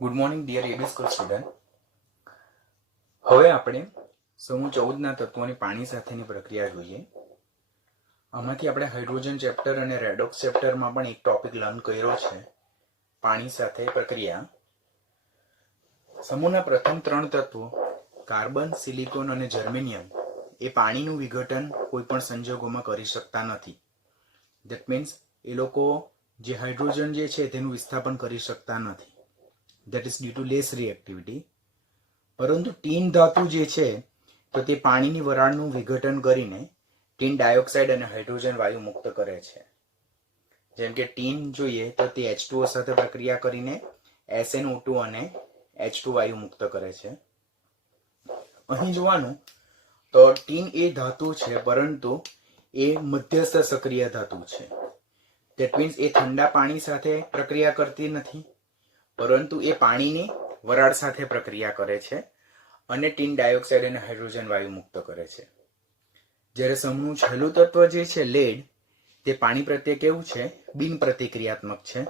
Good morning dear AB school student. હવે આપણે સમૂહ 14ના તત્વોની પાણી સાથેની પ્રક્રિયા જોઈએ. આમાંથી આપણે હાઇડ્રોજન ચેપ્ટર અને રેડોક્સ ચેપ્ટરમાં પણ એક ટોપિક લર્ન કર્યો છે, પાણી સાથે પ્રક્રિયા. સમૂહના પ્રથમ 3 તત્વો કાર્બન, સિલિકોન અને જર્મેનિયમ એ પાણીનું વિઘટન કોઈ પણ સંજોગોમાં કરી શકતા નથી. ધેટ મીન્સ એ લોકો જે હાઇડ્રોજન જે છે તેનું વિસ્થાપન કરી શકતા નથી. that is due to less reactivity. પરંતુ ટીન ધાતુ જે છે તો તે પાણીની વરાળનું વિઘટન કરીને ટીન ડાયોક્સાઇડ અને હાઇડ્રોજન વાયુ મુક્ત કરે છે. જેમ કે ટીન જોઈએ તો તે H2O સાથે પ્રક્રિયા કરીને SnO2 અને H2 વાયુ મુક્ત કરે છે. અહીં જોવાનું તો ટીન એ ધાતુ છે, પરંતુ એ મધ્યસ્થ સક્રિય ધાતુ છે. ધેટ મીન્સ એ ઠંડા પાણી સાથે પ્રક્રિયા કરતી નથી, પરંતુ એ પાણીની વરાળ સાથે પ્રક્રિયા કરે છે અને ટીન ડાયોક્સાઇડ અને હાઇડ્રોજન વાયુ મુક્ત કરે છે. જ્યારે સમૂહનું છેલ્લું તત્વ જે છે લેડ, તે પાણી પ્રત્યે કેવું છે? બિન પ્રતિક્રિયાત્મક છે.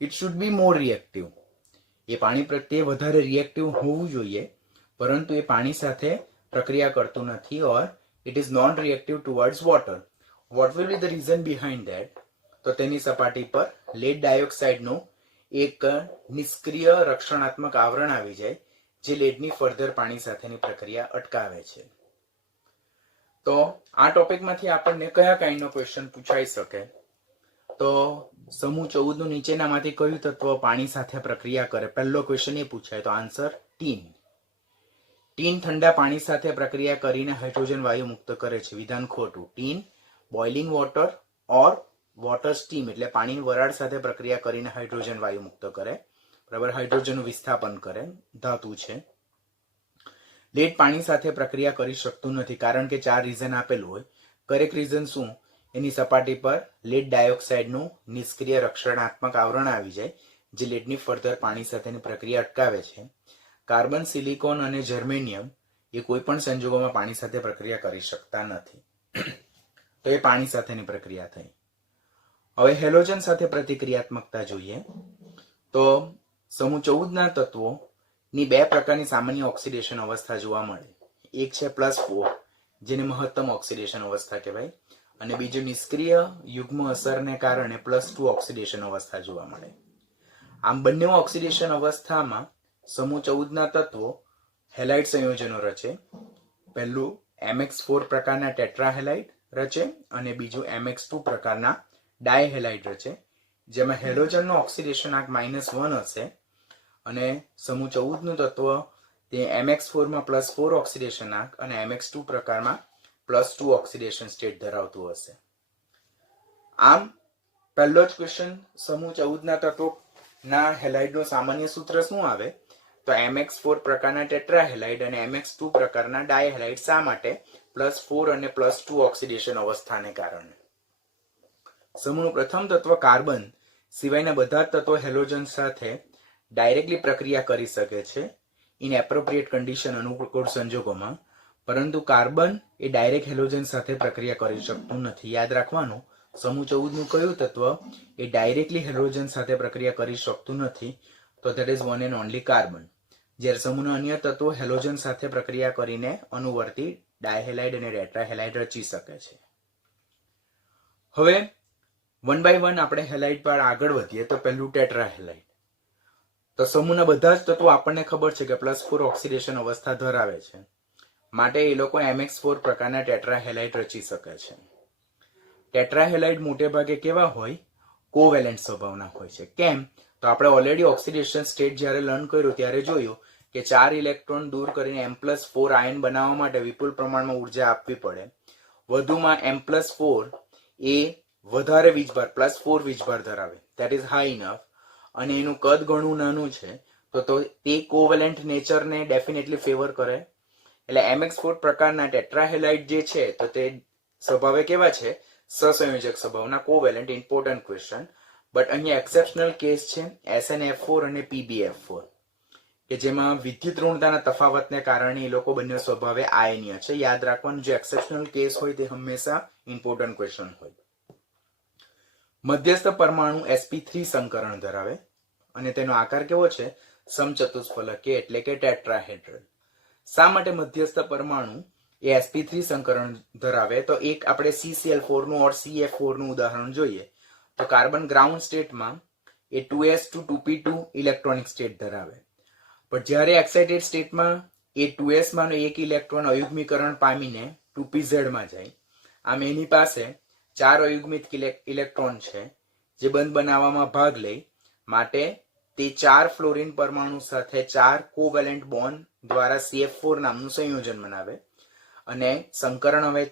It should be more reactive. એ પાણી પ્રત્યે વધારે રિએક્ટિવ હોવું જોઈએ, પરંતુ એ પાણી સાથે પ્રક્રિયા કરતું નથી, or it is known reactive towards water. Vote will be the reason behind that? તો તેની સપાટી પર લેડ ડાયોક્સાઇડનું એક નિષ્ક્રિય રક્ષણાત્મક આવરણ આવી જાય, જે લેડની ફર્ધર પાણી સાથેની પ્રક્રિયા અટકાવે છે. તો આ ટોપિકમાંથી આપણને કયા કાઇન્ડનો ક્વેશ્ચન પૂછાઈ શકે? તો સમૂહ 14 નું નીચેનામાંથી કયું તત્વ પાણી સાથે પ્રક્રિયા કરે? પહેલો ક્વેશ્ચન એ પૂછાય, તો આન્સર ટીન. ટીન ઠંડા પાણી સાથે પ્રક્રિયા કરીને હાઇડ્રોજન વાયુ મુક્ત કરે છે. વિધાન ખોટું. ટીન બોઇલિંગ વોટર ઓર વોટર સ્ટીમ એટલે પાણીની વરાળ સાથે પ્રક્રિયા કરીને હાઇડ્રોજન વાયુ મુક્ત કરે. બરાબર, હાઇડ્રોજનનું વિસ્થાપન કરે, ધાતુ છે. લેડ પાણી સાથે પ્રક્રિયા કરી શકતું નથી, કારણ કે 4 રીઝન આપેલું હોય. કરેક્ટ રીઝન શું? એની સપાટી પર લેડ ડાયોક્સાઇડનું નિષ્ક્રિય રક્ષણાત્મક આવરણ આવી જાય, જે લેડની ફર્ધર પાણી સાથેની પ્રક્રિયા અટકાવે છે. કાર્બન, સિલિકોન અને જર્મેનિયમ એ કોઈ પણ સંજોગોમાં પાણી સાથે પ્રક્રિયા કરી શકતા નથી. તો એ પાણી સાથેની પ્રક્રિયા થઈ. હવે હેલોજન સાથે પ્રતિક્રિયાત્મકતા જોઈએ તો સમૂહ 14ના તત્વોની 2 પ્રકારની સામાન્ય ઓક્સિડેશન અવસ્થા જોવા મળે. એક છે +4, જેને મહત્તમ ઓક્સિડેશન અવસ્થા કહેવાય, અને બીજું નિષ્ક્રિય યુગ્મ અસરને કારણે +2 ઓક્સિડેશન અવસ્થા જોવા મળે. આમ બંને ઓક્સિડેશન અવસ્થામાં સમૂહ 14ના તત્વો હેલાઇડ સંયોજનો રચે. પહેલું MX4 પ્રકારના ટેટ્રાહેલાઇડ રચે અને બીજું MX2 પ્રકારના ડાયહેલાઇડ રચે, જેમાં હેલોજનનો ઓક્સિડેશન આંક -1 હશે અને સમૂહ 14નું તત્વ તે MX4 માં +4 ઓક્સિડેશન આંક અને MX2 પ્રકારમાં +2 ઓક્સિડેશન સ્ટેટ ધરાવતું હશે. આમ પહેલો જ ક્વેશ્ચન, સમૂહ 14ના તત્વોના હેલાઇડનું સામાન્ય સૂત્ર શું આવે? તો MX4 પ્રકારના ટેટ્રાહેલાઇડ અને MX2 પ્રકારના ડાયહેલાઇડ. શા માટે? +4 અને +2 ઓક્સિડેશન અવસ્થાને કારણે. સમૂહનું પ્રથમ તત્વ કાર્બન સિવાયના બધા તત્વો હેલોજન સાથે ડાયરેક્ટલી પ્રક્રિયા કરી શકે છે ઇન એપ્રોપ્રિએટ કન્ડિશન, અનુકૂળ સંજોગોમાં, પરંતુ કાર્બન એ ડાયરેક્ટ હેલોજન સાથે પ્રક્રિયા કરી શકતું નથી. યાદ રાખવાનું, સમૂહ 14નું કયું તત્વ એ ડાયરેક્ટલી હેલોજન સાથે પ્રક્રિયા કરી શકતું નથી? તો that is one and only carbon. જ્યારે સમૂહના અન્ય તત્વો હેલોજન સાથે પ્રક્રિયા કરીને અનુવર્તી ડાયહેલાઇડ અને ટેટ્રાહેલાઇડ રચી શકે છે. હવે 1 by 1 આપણે હેલાઇડ પર આગળ વધીએ તો પહેલું ટેટ્રાહેલાઇડ. તો સમૂહના બધા જ તત્વો આપણને ખબર છે કે +4 ઓક્સિડેશન અવસ્થા ધરાવે છે, માટે એ લોકો MX4 પ્રકારના ટેટ્રાહેલાઇડ રચી શકે છે. ટેટ્રાહેલાઇડ મોટે ભાગે કેવા હોય? કોવેલેન્ટ સ્વભાવના હોય છે. કેમ? તો આપણે ઓલરેડી ઓક્સિડેશન સ્ટેટ જ્યારે લર્ન કર્યું ત્યારે જોયું કે 4 ઇલેક્ટ્રોન દૂર કરીને M+4 આયન બનાવવા માટે વિપુલ પ્રમાણમાં ઉર્જા આપવી પડે. વધુમાં M+4 એ વધારે વીજભાર +4 વીજભાર ધરાવે, ધેટ ઇઝ હાઈ ઇનફ, અને એનું કદ ઘણું નાનું છે, તો તે કોવેલેન્ટ નેચરને ડેફિનેટલી ફેવર કરે. એટલે MX4 પ્રકારના ટેટ્રાહેલાઇડ જે છે તો તે સ્વભાવે કેવા છે? સહસંયોજક સ્વભાવના, કોવેલેન્ટ. Important question. બટ અહીંયા એક્સેપ્શનલ કેસ છે SnF4 અને PbF4, કે જેમાં વિદ્યુત ઋણતાના તફાવતને કારણે એ લોકો બંને સ્વભાવે આયનીય છે. યાદ રાખવાનું, જે એક્સેપ્શનલ કેસ હોય તે હંમેશા ઇમ્પોર્ટન્ટ ક્વેશ્ચન હોય. મધ્યસ્થ પરમાણુ sp3 સંકરણ ધરાવે અને તેનો આકાર કેવો છે? સમચતુષ્ફલકીય એટલે કે ટેટ્રાહેડ્રલ. શા માટે મધ્યસ્થ પરમાણુ એ sp3 સંકરણ ધરાવે? તો એક આપણે CCl4 નું ઓર CF4 નું ઉદાહરણ જોઈએ તો કાર્બન ગ્રાઉન્ડ સ્ટેટમાં એ 2s2 2p2 ઇલેક્ટ્રોનિક સ્ટેટ ધરાવે, પણ જ્યારે એક્સાઇટેડ સ્ટેટમાં એ 2s માંનો એક ઇલેક્ટ્રોન અયુગ્મીકરણ પામીને 2pz માં જાય. આમ એની પાસે 4 અયુગ્મિત ઇલેક્ટ્રોન છે જે બંધ બનાવવામાં ભાગ લે, માટે તે 4 ફ્લોરિન પરમાણુ સાથે 4 કોવેલેન્ટ બોન્ડ દ્વારા CF4 નામનું સંયોજન બનાવે અને સંકરણ હવે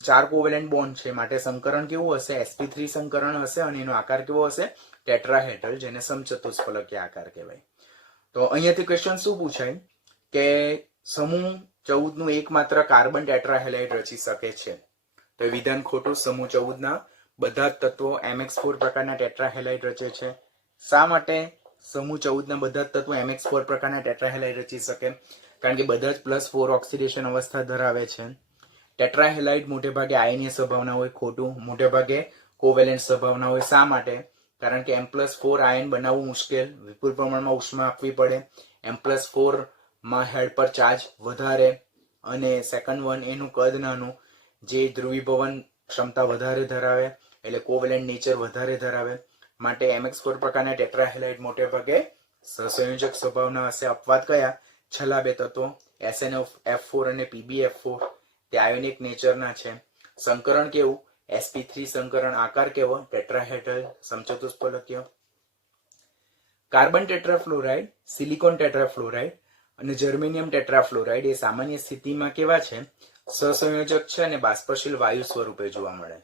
4 કોવેલેન્ટ બોન્ડ છે, માટે સંકરણ કેવું હશે? sp3 સંકરણ હશે અને એનો આકાર કેવો હશે? ટેટ્રાહેડ્રલ, જેને સમચતુષ્ફલકીય આકાર કહેવાય. તો અહીંયાથી ક્વેશ્ચન શું પૂછાય કે સમૂહ 14 નું એકમાત્ર કાર્બન ટેટ્રાહેલાઇડ રચી શકે છે? તો એ વિધાન ખોટું. સમૂહ 14 ના બધા જ તત્વો MX4 પ્રકારના ટેટ્રાહેલાઇડ રચે છે. શા માટે સમૂહ 14 ના બધા જ તત્વો MX4 પ્રકારના ટેટ્રાહેલાઇડ રચી શકે? કારણ કે બધા જ +4 ઓક્સિડેશન અવસ્થા ધરાવે છે. ટેટ્રાહેલાઇડ મોટે ભાગે આયનીય સ્વભાવના હોય. ખોટું. મોટે ભાગે કોવેલેન્ટ સ્વભાવના હોય. શા માટે? કારણ કે M+4 આયન બનાવવું મુશ્કેલ, વિપુલ પ્રમાણમાં ઉષ્મા આપવી પડે. M+4 માં હેડ પર ચાર્જ વધારે અને સેકન્ડ વન એનું કદ નાનું, જે ધ્રુવીભવન ક્ષમતા વધારે ધરાવે, એટલે કોવેલેન્ટ નેચર વધારે ધરાવે. માટે MX4 પ્રકારના ટેટ્રાહેલાઇડ મોટે ભાગે સહસંયોજક સ્વભાવના હશે. અપવાદ કયા? છેલ્લા બે તત્વો SnF4 અને PbF4, તે આયોનિક નેચરના છે. સંકરણ કેવું? sp3 સંકરણ. આકાર કેવો? ટેટ્રાહેડ્રલ, સમચતુષ્ફલકીય. કાર્બન ટેટ્રાફ્લોરાઇડ, સિલિકોન ટેટ્રાફ્લોરાઇડ અને જર્મેનિયમ ટેટ્રાફ્લોરાઇડ એ સામાન્ય સ્થિતિમાં કેવા છે? સહસંયોજક છે અને બાષ્પશીલ વાયુ સ્વરૂપે જોવા મળે.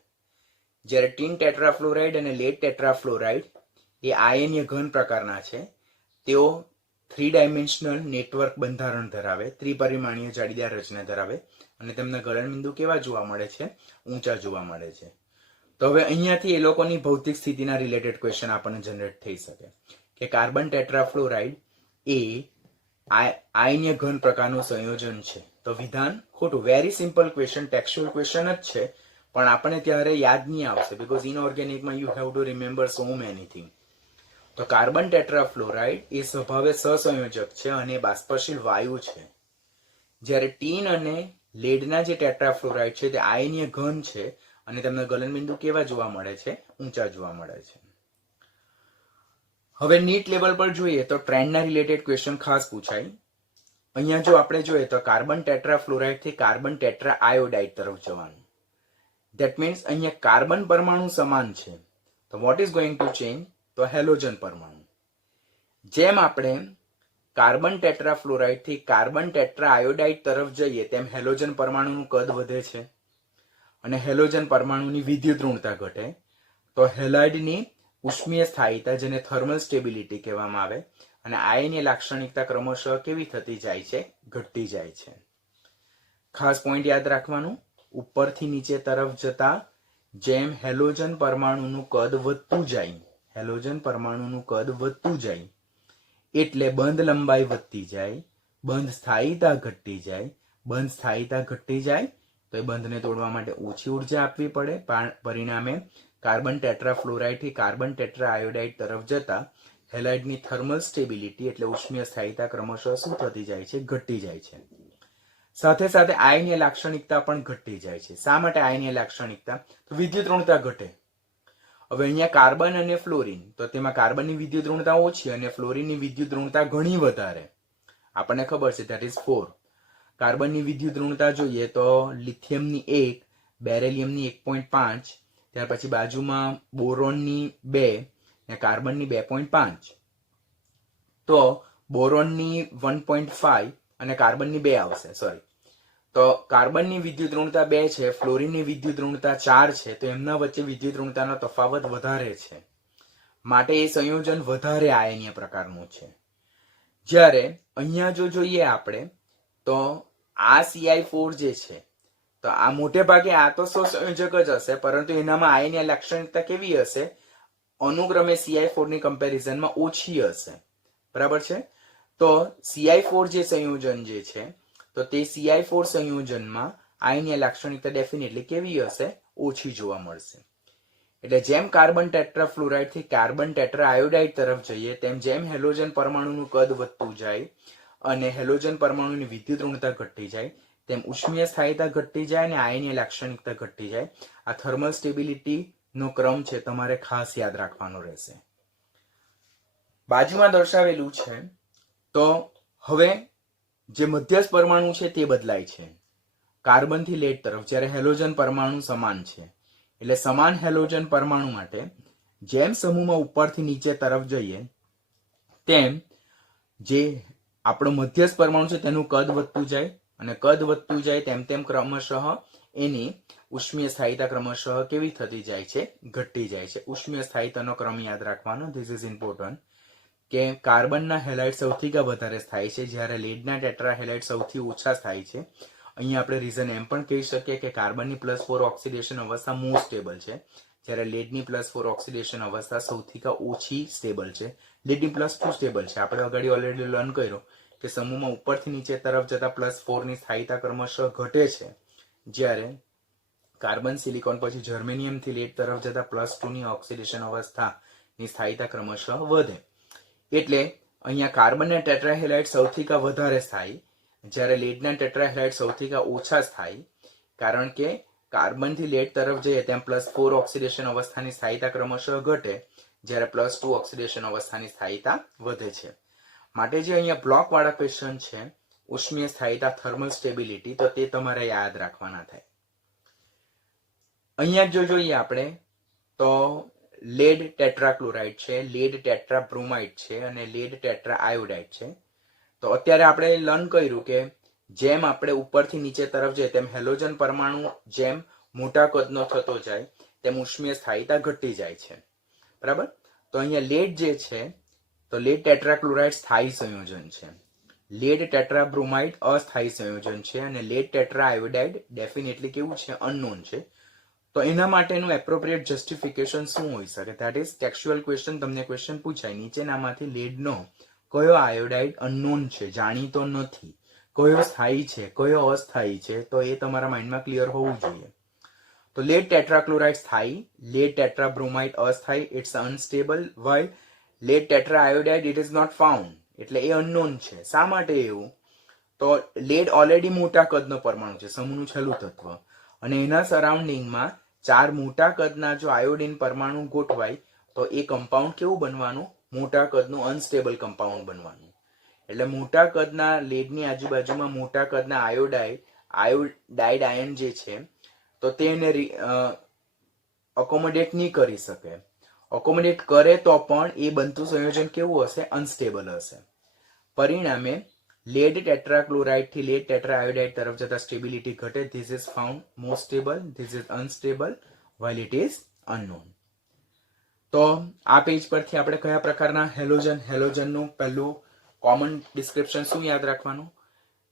જ્યારે ટીન ટેટ્રાફ્લોરાઇડ અને લેડ ટેટ્રાફ્લોરાઇડ એ આયનીય ઘન પ્રકારના છે. તેઓ 3 ડાયમેન્શનલ નેટવર્ક બંધારણ ધરાવે, ત્રિપરિમાણીય જાળીદાર રચના ધરાવે અને તેમના ગલનબિંદુ કેવા જોવા મળે છે? ઊંચા જોવા મળે છે. તો હવે અહીંયાથી એ લોકોની ભૌતિક સ્થિતિના રિલેટેડ ક્વેશ્ચન આપણને જનરેટ થઈ શકે કે કાર્બન ટેટ્રાફ્લોરાઇડ એ આયનીય ઘન પ્રકારનું સંયોજન છે. તો વિધાન ખોટું. Very simple question, textual question જ છે, પણ આપણે ત્યારે યાદ નહીં આવશે, બીકોઝ ઇનઓર્ગેનિકમાં you have to remember so many thing. તો કાર્બન ટેટ્રાફ્લોરાઇડ એ સ્વભાવે સહસંયોજક છે અને બાષ્પશીલ વાયુ છે. જ્યારે ટીન અને લેડના જે ટેટ્રાફ્લોરાઇડ છે તે આયનીય ઘન છે અને તેમના ગલનબિંદુ કેવા જોવા મળે છે? ઊંચા જોવા મળે છે. હવે નીટ લેવલ પર જોઈએ તો ટ્રેન્ડના રિલેટેડ ક્વેશ્ચન ખાસ પૂછાય. અહીંયા જો આપણે જોઈએ તો કાર્બન ટેટ્રાફ્લોરાઇડ થી કાર્બન ટેટ્રા આયોડાઇડ તરફ જવાનું. ધેટ મીન્સ અહીંયા કાર્બન પરમાણુ સમાન છે. તો what is going to change? તો હેલોજન પરમાણુ. જેમ આપણે કાર્બન ટેટ્રાફ્લોરાઇડ થી કાર્બન ટેટ્રા આયોડાઇડ તરફ જઈએ તેમ હેલોજન પરમાણુનું કદ વધે છે અને હેલોજન પરમાણુની વિદ્યુત ઋણતા ઘટે. તો હેલાઇડની ઉષ્મીય સ્થાયીતા, જેને થર્મલ સ્ટેબિલિટી કહેવામાં આવે, અને આયનીય લાક્ષણિકતા ક્રમશઃ કેવી થતી જાય છે? ઘટતી જાય છે. ખાસ પોઈન્ટ યાદ રાખવાનું, ઉપરથી નીચે તરફ જતા જેમ હેલોજન પરમાણુનું કદ વધતું જાય, હેલોજન પરમાણુનું કદ વધતું જાય એટલે બંધ લંબાઈ વધતી જાય, બંધ સ્થાયીતા ઘટતી જાય. બંધ સ્થાયીતા ઘટતી જાય તો એ બંધને તોડવા માટે ઓછી ઉર્જા આપવી પડે. પરિણામે કાર્બન ટેટ્રાફ્લોરાઇડ થી કાર્બન ટેટ્રા આયોડાઇડ તરફ જતા હેલાઇડની થર્મલ સ્ટેબિલિટી એટલે ઉષ્મીય સ્થાયીતા ક્રમશઃ શું થતી જાય છે? ઘટતી જાય છે. સાથે સાથે આયનીય લાક્ષણિકતા પણ ઘટતી જાય છે. શા માટે આયનીય લાક્ષણિકતા? તો વિદ્યુત ઋણતા ઘટે. હવે અહીંયા કાર્બન અને ફ્લોરિન, તો તેમાં કાર્બનની વિદ્યુત ઋણતા ઓછી અને ફ્લોરિનની વિદ્યુત ઋણતા ઘણી વધારે. આપણને ખબર છે, ધેટ ઇઝ 4. કાર્બનની વિદ્યુત ઋણતા જોઈએ તો લિથિયમની 1, બેરેલિયમની 1.5, ત્યાર પછી બાજુમાં બોરોનની 2 અને કાર્બનની 2.5. તો બોરોનની 1.5 અને કાર્બનની 2 આવશે. સોરી, તો કાર્બનની વિદ્યુત ઋણતા 2 છે, ફ્લોરિનની વિદ્યુત ઋણતા 4 છે, તો એમના વચ્ચે વિદ્યુત ઋણતાનો તફાવત વધારે છે, માટે એ સંયોજન વધારે આયનીય પ્રકારનું છે. જ્યારે અહીંયા જો જોઈએ આપણે તો આ CI4 જે છે, તો આ મોટે ભાગે આ તો સહસંયોજક જ હશે, પરંતુ એનામાં આયનીય લાક્ષણિકતા કેવી હશે? અનુક્રમે CI4 ની કમ્પેરિઝનમાં ઓછી હશે. બરાબર છે? તો CI4 જે સંયોજન જે છે, તો તે CI4 સંયોજનમાં આયનીય લાક્ષણિકતા ડેફિનેટલી કેવી હશે? ઓછી જોવા મળશે. એટલે જેમ કાર્બન ટેટ્રાફ્લોરાઇડ થી કાર્બન ટેટ્રા આયોડાઇડ તરફ જઈએ તેમ જેમ હેલોજન પરમાણુનું કદ વધતું જાય અને હેલોજન પરમાણુની વિદ્યુત ઋણતા ઘટતી જાય તેમ ઉષ્મીય સ્થાયીતા ઘટતી જાય અને આયનીય લાક્ષણિકતા ઘટતી જાય. આ થર્મલ સ્ટેબિલિટી નો ક્રમ છે, તમારે ખાસ યાદ રાખવાનો રહેશે. બાજુમાં દર્શાવેલું છે તો હવે જે મધ્યસ્થ પરમાણુ છે તે બદલાય છે કાર્બન થી લેડ તરફ, જ્યારે હેલોજન પરમાણુ સમાન છે. એટલે સમાન હેલોજન પરમાણુ માટે જેમ સમૂહમાં ઉપરથી નીચે તરફ જઈએ તેમ જે આપણો મધ્યસ્થ પરમાણુ છે તેનું કદ વધતું જાય અને કદ વધતું જાય તેમ તેમ ક્રમશઃ એની ઉષ્મીય સ્થાયીતા ક્રમશઃ કેવી થતી જાય છે? ઘટતી જાય છે. ઉષ્મીય સ્થાયીતાનો ક્રમ યાદ રાખવાનો, ધીસ ઇઝ ઇમ્પોર્ટન્ટ, કે કાર્બનના હેલાઇડ સૌથી વધારે સ્થાયી છે, જ્યારે લેડના ટેટ્રા હેલાઇડ સૌથી ઓછા સ્થાયી છે. અહીંયા આપણે રીઝન એમ પણ કહી શકીએ કે કાર્બનની +4 ઓક્સિડેશન અવસ્થા મોસ્ટ સ્ટેબલ છે, જ્યારે લેડની +4 ઓક્સિડેશન અવસ્થા સૌથી ઓછી સ્ટેબલ છે. લેડની +2 સ્ટેબલ છે. આપણે અગાડી ઓલરેડી લર્ન કર્યો કે સમૂહમાં ઉપરથી નીચે તરફ જતા +4 ની સ્થાયીતા ક્રમશઃ ઘટે છે, જ્યારે કાર્બન સિલિકોન પછી જર્મેનિયમ થી લેડ તરફ જતા +2 ની ઓક્સિડેશન અવસ્થાની સ્થાયીતા ક્રમશઃ વધે. એટલે અહીંયા કાર્બનના ટેટ્રાહેલાઇડ સૌથી વધારે સ્થાયી, જ્યારે લેડના ટેટ્રાહેલાઇડ સૌથી ઓછા સ્થાયી, કારણ કે કાર્બન થી લેડ તરફ જઈએ તેમ +4 ઓક્સિડેશન અવસ્થાની સ્થાયીતા ક્રમશઃ ઘટે, જ્યારે +2 ઓક્સિડેશન અવસ્થાની સ્થાયીતા વધે છે. માટે જે અહીંયા બ્લોક વાળા ક્વેશ્ચન છે ઉષ્મીય સ્થાયીતા થર્મલ સ્ટેબિલિટી, તો તે તમારે યાદ રાખવાના થાય. અહીંયા જો જોઈએ આપણે તો લેડ ટેટ્રાક્લોરાઇડ છે, લેડ ટેટ્રાબ્રોમાઇડ છે અને લેડ ટેટ્રા આયોડાઇડ છે. તો અત્યારે આપણે લર્ન કર્યું કે જેમ આપણે ઉપરથી નીચે તરફ જઈએ તેમ હેલોજન પરમાણુ જેમ મોટા કદનો થતો જાય તેમ ઉષ્મીય સ્થાયીતા ઘટતી જાય છે. બરાબર? તો અહીંયા લેડ જે છે તો લેડ ટેટ્રાક્લોરાઇડ સ્થાયી સંયોજન છે, લેડ ટેટ્રાબ્રોમાઇડ અસ્થાયી સંયોજન છે અને લેડ ટેટ્રા આયોડાઇડ ડેફિનેટલી કેવું છે? અનનોન છે. તો એના માટેનું એપ્રોપ્રિએટ જસ્ટિફિકેશન શું હોઈ શકે? That is textual question. તમને ક્વેશ્ચન પૂછાય નીચેનામાંથી લેડનો કયો આયોડાઇડ અનનોન છે, જાણીતો નથી, કયો સ્થાયી છે, કયો અસ્થાયી છે, તો એ તમારા માઇન્ડમાં ક્લિયર હોવું જોઈએ. તો લેડ ટેટ્રાક્લોરાઇડ સ્થાયી, લેડ ટેટ્રાબ્રોમાઇડ અસ્થાયી, it's unstable, why lead tetra iodide it is not found, એટલે એ અનનોન છે. શા માટે એવું? તો લેડ ઓલરેડી મોટા કદનો પરમાણુ છે, સમૂહનું છેલ્લું તત્વ, અને એના સરાઉન્ડિંગમાં 4 મોટા કદના જો આયોડિન પરમાણુ ગોઠવાય તો એ કમ્પાઉન્ડ કેવું બનવાનું? મોટા કદનું અનસ્ટેબલ કમ્પાઉન્ડ બનવાનું. એટલે મોટા કદના લેડની આજુબાજુમાં મોટા કદના આયોડાઇડ આયન જે છે તો તેને અકોમોડેટ નહીં કરી શકે. અકોમોડેટ કરે તો પણ એ બનતું સંયોજન કેવું હશે? અનસ્ટેબલ હશે. પરિણામે લેડ ટેટ્રાક્લોરાઇડ થી લેડ ટેટ્રા આયોડાઇડ તરફ જતા સ્ટેબિલિટી ઘટે. This is found most stable, this is unstable, while it is unknown. તો આ પેજ પરથી આપણે કયા પ્રકારના હેલોજનનું પહેલું કોમન ડિસ્ક્રિપ્શન શું યાદ રાખવાનું?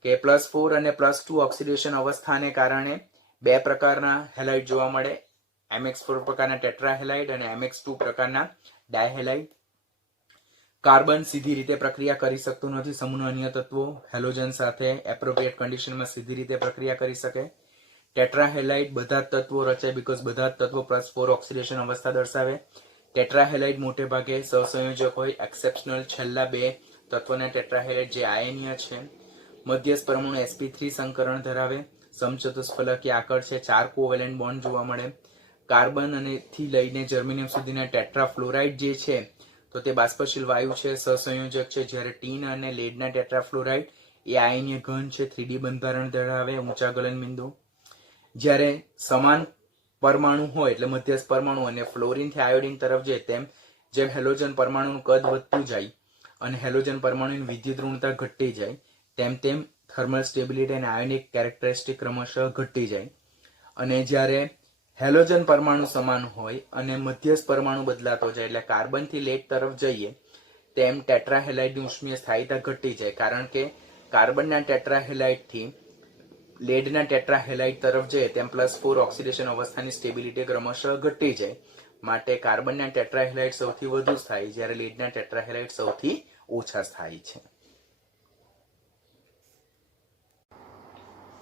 કે +4 અને +2 ઓક્સિડેશન અવસ્થાને કારણે બે પ્રકારના હેલાઇડ જોવા મળે, MX4 પ્રકારના ટેટ્રાહેલાઇડ અને MX2 પ્રકારના ડાયહેલાઇડ. કાર્બન સીધી રીતે પ્રક્રિયા કરી શકતું નથી, સમૂહના અન્ય તત્વો હેલોજન સાથે એપ્રોપ્રિએટ કન્ડિશનમાં સીધી રીતે પ્રક્રિયા કરી શકે. ટેટ્રાહેલાઇડ બધા જ તત્વો રચાય બીકોઝ બધા જ તત્વો +4 ઓક્સિડેશન અવસ્થા દર્શાવે. ટેટ્રાહેલાઇડ મોટે ભાગે સહસંયોજક હોય, એક્સેપ્શનલ છેલ્લા બે તત્વના ટેટ્રાહેલાઇડ જે આયનીય છે. મધ્યસ્થ પરમાણુ sp3 સંકરણ ધરાવે, સમચતુષ્ફલકીય આકાર છે, 4 કોવેલેન્ટ બોન્ડ જોવા મળે. કાર્બન અને થી લઈને જર્મેનિયમ સુધીના ટેટ્રાફ્લોરાઇડ જે છે તો તે બાષ્પશીલ વાયુ છે, સહસંયોજક છે, જ્યારે ટીન અને લેડના ટેટ્રાફ્લોરાઇડ એ આયનીય ઘન છે, 3D બંધારણ ધરાવે, ઊંચા ગલનબિંદુ. જ્યારે સમાન પરમાણુ હોય એટલે મધ્યસ્થ પરમાણુ અને ફ્લોરિન થી આયોડિન તરફ જાય તેમ જેમ હેલોજન પરમાણુનું કદ વધતું જાય અને હેલોજન પરમાણુની વિદ્યુત ઋણતા ઘટતી જાય તેમ તેમ થર્મલ સ્ટેબિલિટી અને આયોનિક કેરેક્ટરિસ્ટિક ક્રમશઃ ઘટતી જાય. અને જ્યારે હેલોજન પરમાણુ સમાન હોય અને મધ્યસ્થ પરમાણુ બદલાતો જાય એટલે કાર્બન થી લેડ તરફ જઈએ તેમ ટેટ્રાહેલાઇડની ઉષ્મીય સ્થાયીતા ઘટી જાય, કારણ કે કાર્બનના ટેટ્રાહેલાઇડ થી લેડના ટેટ્રાહેલાઇડ તરફ જઈએ તેમ +4 ઓક્સિડેશન અવસ્થાની સ્ટેબિલિટી ક્રમશઃ ઘટી જાય. માટે કાર્બનના ટેટ્રાહેલાઇડ સૌથી વધુ સ્થાયી, જ્યારે લેડના ટેટ્રાહેલાઇડ સૌથી ઓછા સ્થાયી છે.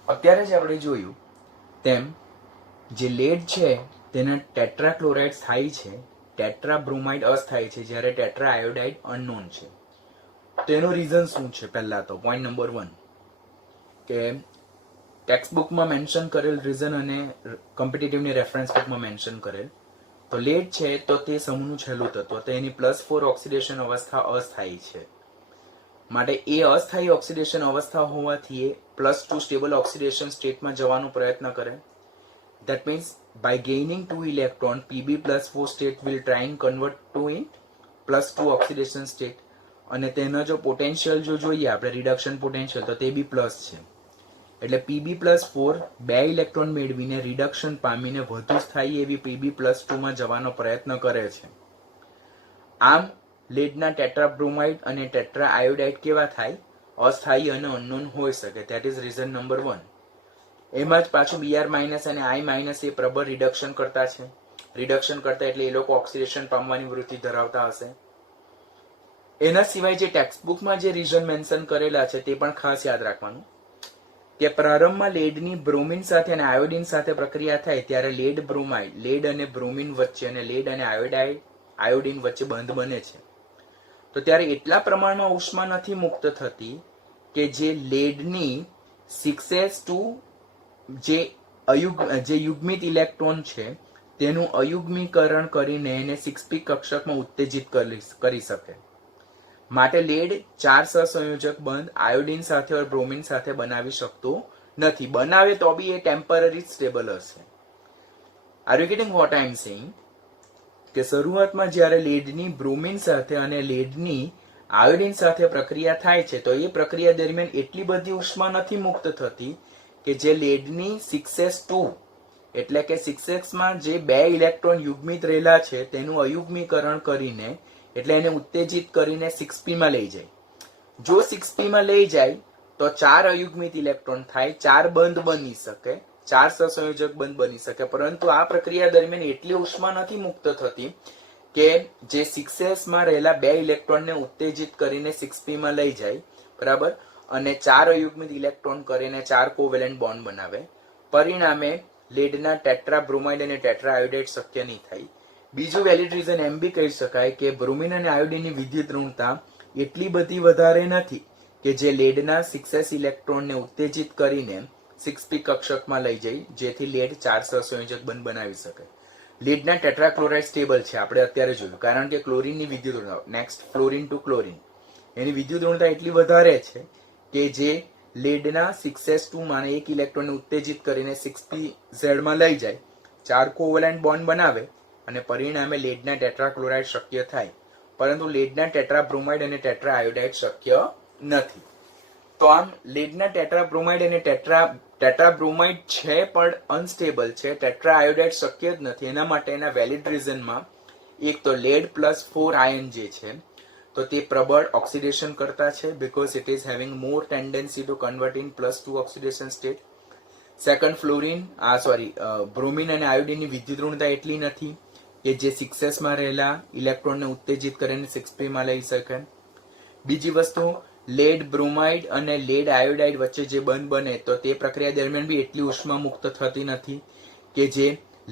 અત્યારે જ આપણે જોયું તેમ જે લેડ છે તેના ટેટ્રાક્લોરાઇડ સ્થાયી છે, ટેટ્રાબ્રોમાઇડ અસ્થાયી છે, જ્યારે ટેટ્રા આયોડાઇડ અનનોન છે. તેનું રીઝન શું છે? પહેલા તો પોઈન્ટ નંબર 1 કે ટેક્સ્ટ બુકમાં મેન્શન કરેલ રીઝન અને કોમ્પિટિટિવની રેફરન્સ બુકમાં મેન્શન કરેલ, તો લેડ છે તો તે સમૂહનું છેલ્લું તત્વ, તો એની +4 ઓક્સિડેશન અવસ્થા અસ્થાયી છે. માટે એ અસ્થાયી ઓક્સિડેશન અવસ્થા હોવાથી એ +2 સ્ટેબલ ઓક્સિડેશન સ્ટેટમાં જવાનો પ્રયત્ન કરે. That means by gaining 2 electron, Pb+4 state will try and convert to in +2 oxidation state. અને તેનો જો પોટેન્શિયલ જો જોઈએ આપણે રિડક્શન પોટેન્શિયલ, તો તે બી પ્લસ છે. એટલે Pb+4 2 ઇલેક્ટ્રોન મેળવીને રિડક્શન પામીને વધુ સ્થાયી એવી Pb+2 માં જવાનો પ્રયત્ન કરે છે. આમ લેડના ટેટ્રાબ્રોમાઇડ અને ટેટ્રા આયોડાઇડ કેવા થાય? અસ્થાયી અને અનનોન હોઈ શકે. That is reason number 1. એમાં જ પાછું Br- અને I- એ પ્રબળ રિડક્શન કરતા છે. રિડક્શન કરતા એટલે એ લોકો ઓક્સિડેશન પામવાની વૃત્તિ ધરાવતા હશે. એના સિવાય જે ટેક્સ્ટ બુકમાં જે રીઝન મેન્શન કરેલા છે તે પણ ખાસ યાદ રાખવાનું કે પ્રારંભમાં લેડની બ્રોમિન સાથે અને આયોડિન સાથે પ્રક્રિયા થાય ત્યારે લેડ બ્રોમાઇડ, લેડ અને બ્રોમિન વચ્ચે અને લેડ અને આયોડિન વચ્ચે બંધ બને છે. તો ત્યારે એટલા પ્રમાણમાં ઉષ્મા નથી મુક્ત થતી કે જે લેડની 6s2 જે યુગ્મિત ઇલેક્ટ્રોન છે તેનું અયુગ્મીકરણ કરીને એને 6p કક્ષકમાં ઉત્તેજિત કરી શકે. માટે લેડ 4 સહસંયોજક બંધ આયોડિન સાથે और બ્રોમિન સાથે બનાવી શકતો નથી. બનાવે તો બી એ ટેમ્પરરી સ્ટેબલ હશે. Are you getting what I am saying? કે શરૂઆતમાં જ્યારે લેડની બ્રોમિન સાથે અને લેડની આયોડિન સાથે પ્રક્રિયા થાય છે તો એ પ્રક્રિયા દરમિયાન એટલી બધી ઉષ્મા નથી મુક્ત થતી કે જે લેડની 6s2 એટલે કે 6s માં જે 2 ઇલેક્ટ્રોન યુગ્મિત રહેલા છે તેનું અયુગ્મીકરણ કરીને એટલે એને ઉત્તેજિત કરીને 6p માં લઈ જાય. જો 6p માં લઈ જાય તો 4 અયુગ્મિત ઇલેક્ટ્રોન થાય, 4 બંધ બની શકે, 4 સહસંયોજક બંધ બની શકે. પરંતુ આ પ્રક્રિયા દરમિયાન એટલી ઉષ્મા નથી મુક્ત થતી કે જે 6s માં રહેલા 2 ઇલેક્ટ્રોનને ઉત્તેજિત કરીને 6p માં લઈ જાય, બરાબર, અને 4 અયુગ્મિત ઇલેક્ટ્રોન કરીને 4 કોવેલેન્ટ બોન્ડ બનાવે. પરિણામે લેડના ટેટ્રાબ્રોમાઇડ અને ટેટ્રા આયોડાઇડ શક્ય નહીં થાય. બીજું વેલિડ રીઝન એમ બી કહી શકાય કે બ્રોમિન અને આયોડિનની વિદ્યુત ઋણતા એટલી બધી વધારે નથી કે જે લેડના 6s ઇલેક્ટ્રોનને ઉત્તેજિત કરીને 6p કક્ષકમાં લઈ જાય, જેથી લેડ 4 સહસંયોજક બંધ બનાવી શકે. લેડના ટેટ્રાક્લોરાઇડ સ્ટેબલ છે, આપણે અત્યારે જોયું, કારણ કે ક્લોરીનની વિદ્યુત ઋણતા, નેક્સ્ટ ફ્લોરિન ટુ ક્લોરીન, એની વિદ્યુત ઋણતા એટલી વધારે છે કે જે લેડના 6s2 માં 1 ઇલેક્ટ્રોનને ઉત્તેજિત કરીને 6pz માં લઈ જાય, 4 કોવેલેન્ટ બોન્ડ બનાવે અને પરિણામે લેડના ટેટ્રાક્લોરાઇડ શક્ય થાય. પરંતુ લેડના ટેટ્રાબ્રોમાઇડ અને ટેટ્રા આયોડાઇડ શક્ય નથી. તો આમ લેડના ટેટ્રાબ્રોમાઇડ અને ટેટ્રાબ્રોમાઇડ છે પણ અનસ્ટેબલ છે, ટેટ્રા આયોડાઇડ શક્ય જ નથી. એના માટેના વેલિડ રીઝનમાં એક તો લેડ +4 આયન જે છે તો તે પ્રબળ ઓક્સિડેશન કરતા છે because it is having more tendency to convert in +2 oxidation state. Second bromine અને આયોડિનની વિદ્યુત ઋણતા એટલી નથી કે જે 6s માં રહેલા ઇલેક્ટ્રોનને ઉત્તેજિત કરીને 6p માં લઈ શકે. બીજી વસ્તુ, લેડ બ્રોમાઇડ અને લેડ આયોડાઇડ વચ્ચે જે બંધ બને તો તે પ્રક્રિયા દરમિયાન બી એટલી ઉષ્મા મુક્ત થતી નથી કે જે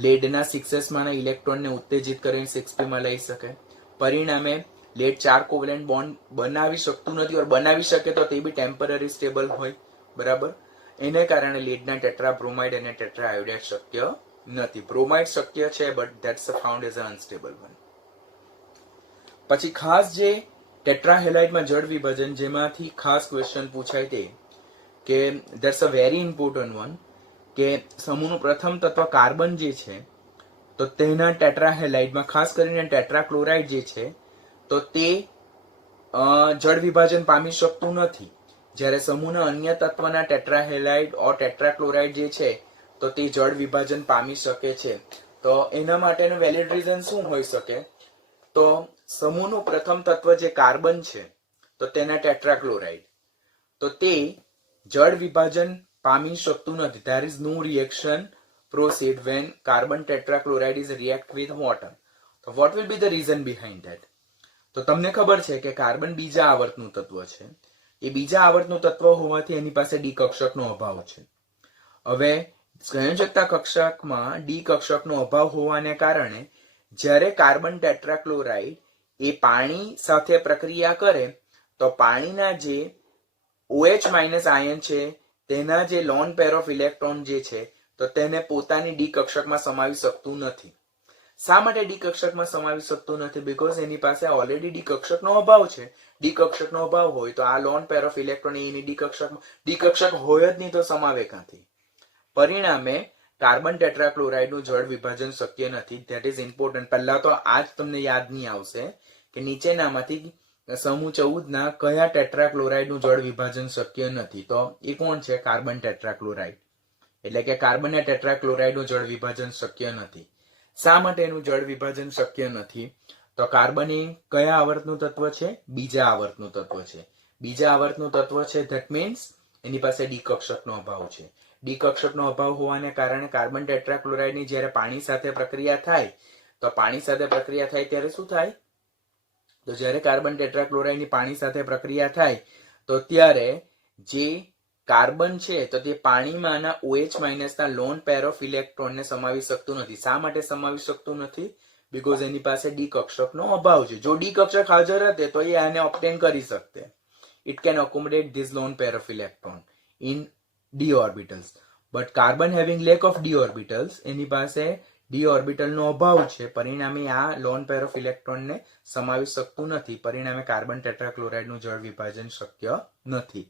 લેડના 6s માંના ઇલેક્ટ્રોનને ઉત્તેજિત કરીને 6p માં લઈ શકે. પરિણામે લેડ 4 કોવેલેન્ટ બોન્ડ બનાવી શકતું નથી, और બનાવી શકે તો તે બી ટેમ્પરરી સ્ટેબલ હોય, બરાબર. એને કારણે લેડના ટેટ્રાબ્રોમાઇડ અને ટેટ્રા આયોડાઇડ શક્ય નથી. બ્રોમાઇડ શક્ય છે but that's found as a unstable one. પછી ખાસ જે ટેટ્રાહેલાઇડમાં જળ વિભાજન, જેમાંથી ખાસ ક્વેશ્ચન પૂછાય તે કે that's a very important one, કે સમૂહનું પ્રથમ તત્વ કાર્બન જે છે તો તેના ટેટ્રાહેલાઇડમાં ખાસ કરીને ટેટ્રાક્લોરાઇડ જે છે તો તે જળ વિભાજન પામી શકતું નથી. જ્યારે સમૂહના અન્ય તત્વના ટેટ્રાહેલાઇડ ઓર ટેટ્રાક્લોરાઇડ જે છે તો તે જળ વિભાજન પામી શકે છે. તો એના માટેનું વેલિડ રીઝન શું હોઈ શકે? તો સમૂહનું પ્રથમ તત્વ જે કાર્બન છે તો તેના ટેટ્રાક્લોરાઇડ તો તે જળ વિભાજન પામી શકતું નથી. there is no reaction proceed when carbon tetrachloride is react with water. So what will be the reason behind that? તો તમને ખબર છે કે કાર્બન બીજા આવર્તનું તત્વ છે. એ બીજા આવર્તનું તત્વ હોવાથી એની પાસે ડી કક્ષકનો અભાવ છે. હવે સંયોજકતા કક્ષકમાં ડી કક્ષકનો અભાવ હોવાને કારણે જ્યારે કાર્બન ટેટ્રાક્લોરાઇડ એ પાણી સાથે પ્રક્રિયા કરે તો પાણીના જે OH માઇનસ આયન છે તેના જે લોન પેર ઓફ ઇલેક્ટ્રોન જે છે તો તેને પોતાની ડી કક્ષકમાં સમાવી શકતું નથી. શા માટે ડી કક્ષકમાં સમાવી શકતું નથી? બીકોઝ એની પાસે ઓલરેડી ડી કક્ષકનો અભાવ છે. ડી કક્ષકનો અભાવ હોય તો આ loan pair of electron any D કક્ષક હોય જ નહીં તો સમાવે ક્યાંથી? પરિણામે કાર્બન ટેટ્રાક્લોરાઇડનું જળ વિભાજન શક્ય નથી. That is important. પહેલા તો આ જ તમને યાદ નહીં આવશે કે નીચેનામાંથી સમૂહ 14 ના કયા ટેટ્રાક્લોરાઇડનું જળ વિભાજન શક્ય નથી. તો એ કોણ છે? Carbon tetrachloride. એટલે કે કાર્બન અને ટેટ્રાક્લોરાઇડનું જળ વિભાજન શક્ય નથી. શા માટે એનું જળ વિભાજન શક્ય નથી? તો કાર્બન એ કયા આવર્તનું તત્વ છે? બીજા આવર્તનું તત્વ છે. બીજા આવર્તનું તત્વ છે ધેટ મીન્સ એની પાસે ડી કક્ષકનો અભાવ છે. ડી કક્ષકનો અભાવ હોવાને કારણે કાર્બન ટેટ્રાક્લોરાઇડની જ્યારે પાણી સાથે પ્રક્રિયા થાય તો પાણી સાથે પ્રક્રિયા થાય ત્યારે શું થાય? તો જ્યારે કાર્બન ટેટ્રાક્લોરાઇડની પાણી સાથે પ્રક્રિયા થાય તો ત્યારે જે કાર્બન છે તો તે પાણીમાંના OH માઇનસના લોન પેર ઓફ ઇલેક્ટ્રોનને સમાવી શકતું નથી. શા માટે સમાવી શકતું નથી? બીકોઝ એની પાસે ડી કક્ષકનો અભાવ છે. જો ડી કક્ષક હાજર હતે તો એ આને ઓબ્ટેન કરી શકતે. It can accommodate this lone pair of electron in d orbitals. But carbon having lack of d orbitals, એની પાસે d orbital નો અભાવ છે. પરિણામે આ લોન પેર ઓફ ઇલેક્ટ્રોન ને સમાવી શકતું નથી. પરિણામે કાર્બન ટેટ્રાક્લોરાઇડ નું જળ વિભાજન શક્ય નથી.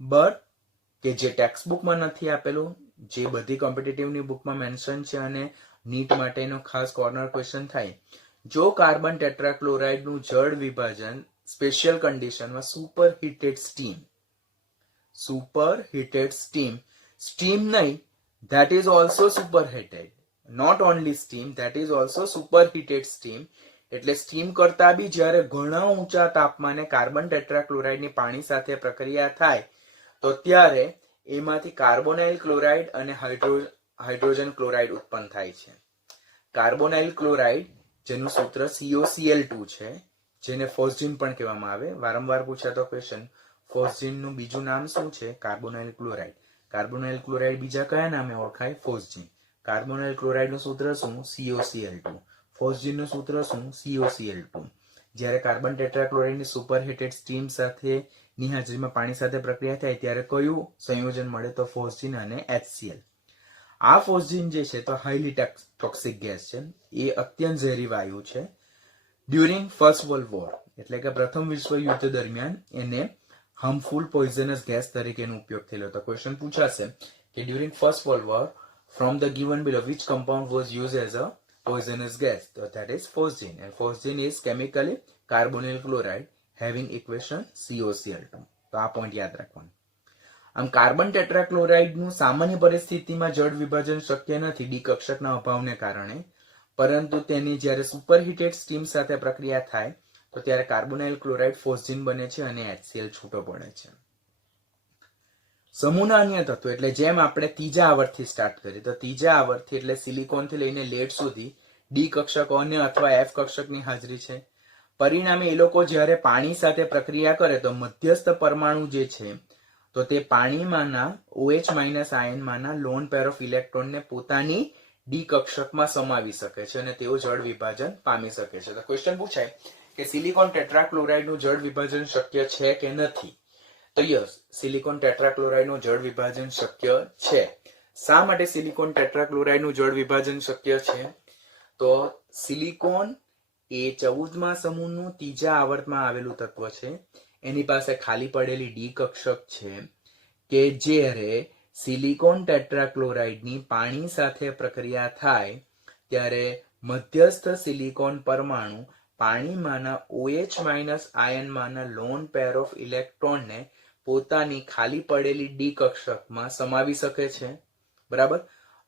બટ કે જે ટેક્સ્ટ બુકમાં નથી આપેલું, જે બધી કોમ્પિટિટિવની બુકમાં મેન્શન છે અને નીટ માટેનો ખાસ કોર્નર ક્વેશ્ચન થાય, જો કાર્બન ટેટ્રાક્લોરાઇડ નું જળ વિભાજન સ્પેશિયલ કન્ડિશનમાં સુપરહીટેડ સ્ટીમ નહીં, that is also superheated, not only steam, that is also superheated steam. એટલે સ્ટીમ કરતા બી જ્યારે ઘણા ઊંચા તાપમાને કાર્બન ટેટ્રાક્લોરાઇડની પાણી સાથે પ્રક્રિયા થાય તો ત્યારે એમાંથી કાર્બોનાઇલ ક્લોરાઇડ અને હાઇડ્રોજન ક્લોરાઇડ ઉત્પન્ન થાય છે. કાર્બોનાઇલ ક્લોરાઇડ જેનું સૂત્ર COCl2 છે, જેને ફોસ્જીન પણ કહેવામાં આવે. વારંવાર પૂછાતો ક્વેશ્ચન, ફોસ્જીનનું બીજું નામ શું છે? કાર્બોનાઇલ ક્લોરાઇડ. કાર્બોનાઇલ ક્લોરાઇડ બીજા કયા નામે ઓળખાય? ફોસ્જીન. કાર્બોનાઇલ ક્લોરાઇડનું સૂત્ર શું? COCl2. ફોસ્જીનનું સૂત્ર શું? COCl2. જ્યારે કાર્બન ટેટ્રાક્લોરાઇડની સુપરહીટેડ સ્ટીમ સાથે ની હાજરીમાં પાણી સાથે પ્રક્રિયા થાય ત્યારે કયું સંયોજન મળે? તો ફોસ્જીન અને HCl. આ ફોસ્જીન જે છે તો હાઈલી ટોક્સિક ગેસ છે. એ અત્યંત ઝેરી વાયુ છે. ડ્યુરિંગ ફર્સ્ટ વર્લ્ડ વોર એટલે કે પ્રથમ વિશ્વ યુદ્ધ દરમિયાન એને હાર્મફુલ પોઈઝનસ ગેસ તરીકેનો ઉપયોગ થયેલો હતો. ક્વેશ્ચન પૂછાશે કે during first world war from the given below which compound was used as a poisonous gas? So that is phosgene, and phosgene is chemically carbonyl chloride having equation COCl2. તો આ point યાદ રાખવાનો. આમ carbon tetrachloride નું સામાન્ય પરિસ્થિતિમાં જળ વિભાજન શક્ય નથી ડી કક્ષકના અભાવને કારણે, પરંતુ તેની જ્યારે સુપરહીટેડ સ્ટીમ સાથે પ્રક્રિયા થાય તો ત્યારે કાર્બોનાઇલ ક્લોરાઇડ ફોસ્જીન બને છે અને HCl છૂટો પડે છે. સમૂહના અન્ય તત્વો એટલે જેમ આપણે ત્રીજા આવર્તથી સ્ટાર્ટ કરીએ તો ત્રીજા આવર્તથી એટલે સિલિકોનથી લઈને લેડ સુધી ડી કક્ષક અને અથવા F કક્ષકની હાજરી છે. પરિણામે એ લોકો જ્યારે પાણી સાથે પ્રક્રિયા કરે તો મધ્યસ્થ પરમાણુ જે છે તો તે પાણીમાંના OH માઇનસ આયનમાંના લોન પેર ઓફ ઇલેક્ટ્રોનને પોતાની ડી કક્ષકમાં સમાવી શકે છે અને તેઓ જળ વિભાજન પામી શકે છે. તો ક્વેશ્ચન પૂછાય કે સિલિકોન ટેટ્રાક્લોરાઇડનું જળ વિભાજન શક્ય છે કે નથી? તો યસ, સિલિકોન ટેટ્રાક્લોરાઇડનું જળ વિભાજન શક્ય છે. શા માટે સિલિકોન ટેટ્રાક્લોરાઇડનું જળ વિભાજન શક્ય છે? તો સિલિકોન એ 14મા સમૂહનું ત્રીજા આવર્તમાં આવેલું તત્વ છે. એની પાસે ખાલી પડેલી ડી કક્ષક છે કે જ્યારે સિલિકોન ટેટ્રાક્લોરાઇડની પાણી સાથે પ્રક્રિયા થાય ત્યારે મધ્યસ્થ સિલિકોન પરમાણુ પાણીમાંના OH માઇનસ આયનમાંના લોન પેર ઓફ ઇલેક્ટ્રોનને પોતાની ખાલી પડેલી ડી કક્ષકમાં સમાવી શકે છે. બરાબર.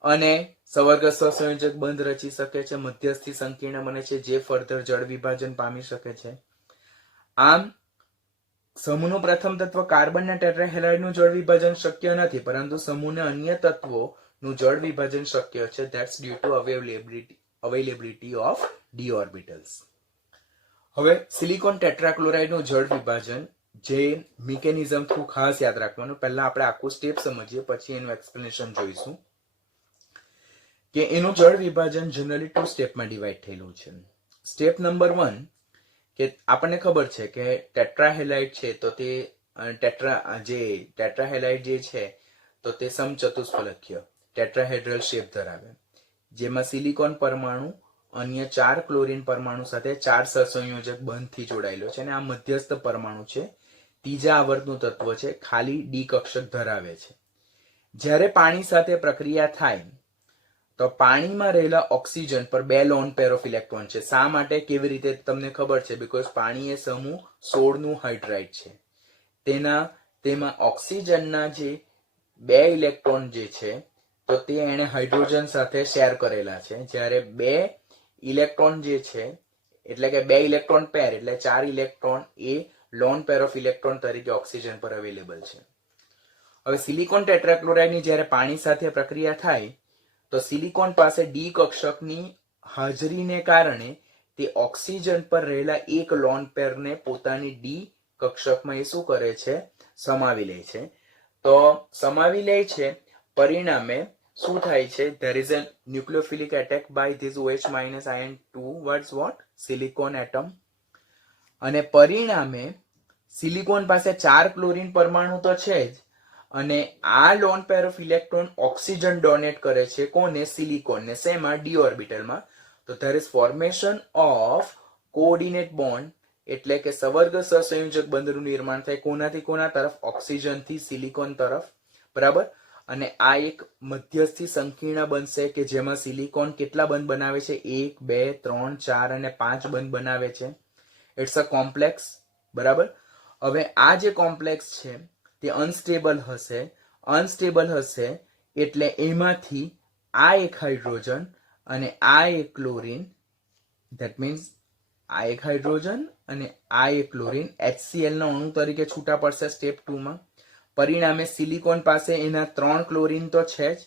અને સવર્ગસ્થ સંયોજક બંધ રચી શકે છે. મધ્યસ્થી સંકીર્ણ બને છે જે ફર્ધર જળ વિભાજન પામી શકે છે. આમ સમૂહનું પ્રથમ તત્વ કાર્બનના ટેટ્રાહેલાઇડનું જળ વિભાજન શક્ય નથી, પરંતુ સમૂહના અન્ય તત્વોનું જળ વિભાજન શક્ય છે. That's due to availability of d orbitals. હવે સિલિકોન ટેટ્રાક્લોરાઇડનું જળ વિભાજન જે મિકેનિઝમ થ્રુ ખાસ યાદ રાખવાનું. પહેલા આપણે આખું સ્ટેપ સમજીએ, પછી એનું એક્સપ્લેનેશન જોઈશું. કે એનું જળ વિભાજન જનરલી 2 સ્ટેપમાં ડિવાઈડ થયેલું છે. સ્ટેપ નંબર 1 કે આપણને ખબર છે કે ટેટ્રાહેલાઇડ છે તો તે ટેટ્રાહેલાઇડ જે છે તો તે સમચતુષ્ફલકીય ટેટ્રાહેડ્રલ શેપ ધરાવે, જેમાં સિલિકોન પરમાણુ અન્ય 4 ક્લોરીન પરમાણુ સાથે 4 સહસંયોજક બંધથી જોડાયેલો છે અને આ મધ્યસ્થ પરમાણુ છે, ત્રીજા આવર્તનું તત્વ છે, ખાલી ડી કક્ષક ધરાવે છે. જ્યારે પાણી સાથે પ્રક્રિયા થાય તો પાણીમાં રહેલા ઓક્સિજન પર 2 લોન પેર ઓફ ઇલેક્ટ્રોન છે. શા માટે, કેવી રીતે તમને ખબર છે? બીકોઝ પાણી એ સમૂહ 16 નું હાઇડ્રાઇડ છે. તેમાં ઓક્સિજનના જે 2 ઇલેક્ટ્રોન જે છે તો તે એને હાઇડ્રોજન સાથે શેર કરેલા છે. જ્યારે 2 ઇલેક્ટ્રોન જે છે એટલે કે 2 ઇલેક્ટ્રોન પેર એટલે 4 electron A loan pair of electron તરીકે ઓક્સિજન પર અવેલેબલ છે. હવે સિલિકોન ટેટ્રાક્લોરાઇડની જ્યારે પાણી સાથે પ્રક્રિયા થાય તો સિલિકોન પાસે ડી કક્ષકની હાજરીને કારણે તે ઓક્સિજન પર રહેલા એક લોન પેરને પોતાની ડી કક્ષકમાં એ શું કરે છે? સમાવી લે છે. તો સમાવી લે છે, પરિણામે શું થાય છે? there is a nucleophilic attack by this OH- ion towards what? silicon atom. અને પરિણામે સિલિકોન પાસે 4 ક્લોરીન પરમાણુ તો છે જ, અને આ loan pair of electron oxygen donate કરે છે કોને? સિલિકોનને. શેમાં? ડી ઓર્બિટલમાં. તો there is formation of coordinate bond એટલે કે સવર્ગ સહસંયોજક બંધનું નિર્માણ થાય. કોનાથી કોના તરફ? ઓક્સિજનથી સિલિકોન તરફ. બરાબર. અને આ એક મધ્યસ્થી સંકીર્ણ બનશે કે જેમાં સિલિકોન કેટલા બંધ બનાવે છે? 1 2 3 4 અને 5 બંધ બનાવે છે. It's a complex. બરાબર. હવે આ જે કોમ્પ્લેક્સ છે તે અનસ્ટેબલ હશે એટલે એમાંથી આ એક હાઇડ્રોજન અને આ એક ક્લોરીન, ધેટ મીન્સ આ એક હાઇડ્રોજન અને આ એક ક્લોરીન HCl ના અણુ તરીકે છૂટા પડશે સ્ટેપ 2 માં. પરિણામે સિલિકોન પાસે એના 3 ક્લોરીન તો છે જ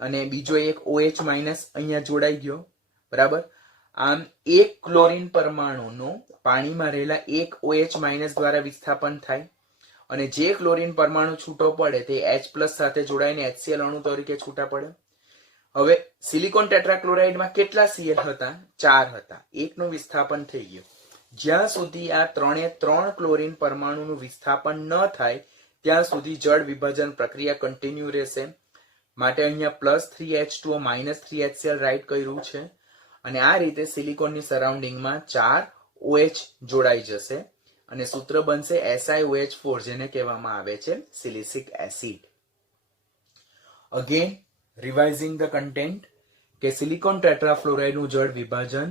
અને બીજો એક OH- અહીંયા જોડાઈ ગયો. બરાબર. આમ એક ક્લોરીન પરમાણુનું પાણીમાં રહેલા એક OH- દ્વારા વિસ્થાપન થાય અને જે ક્લોરીન પરમાણુ છૂટો પડે તે H+ સાથે જોડાઈને HCl અણુ તરીકે છૂટા પડે. હવે સિલિકોન ટેટ્રાક્લોરાઇડમાં કેટલા Cl હતા? 4 હતા. એકનું વિસ્થાપન થઈ ગયું. જ્યાં સુધી આ 3 ક્લોરીન પરમાણુનું વિસ્થાપન ન થાય ત્યાં સુધી જળ વિભાજન પ્રક્રિયા કન્ટિન્યુ રહેશે. માટે અહીંયા +3H2O -3HCl રાઇટ કર્યું છે અને આ રીતે સિલિકોનની સરાઉન્ડિંગમાં 4 OH જોડાઈ જશે અને સૂત્ર બનશે SiOH4 જેને કહેવામાં આવે છે સિલિસિક એસિડ. અગેન રિવાઇઝિંગ ધ કન્ટેન્ટ કે સિલિકોન ટેટ્રાફ્લોરાઇડનું જળ વિભાજન,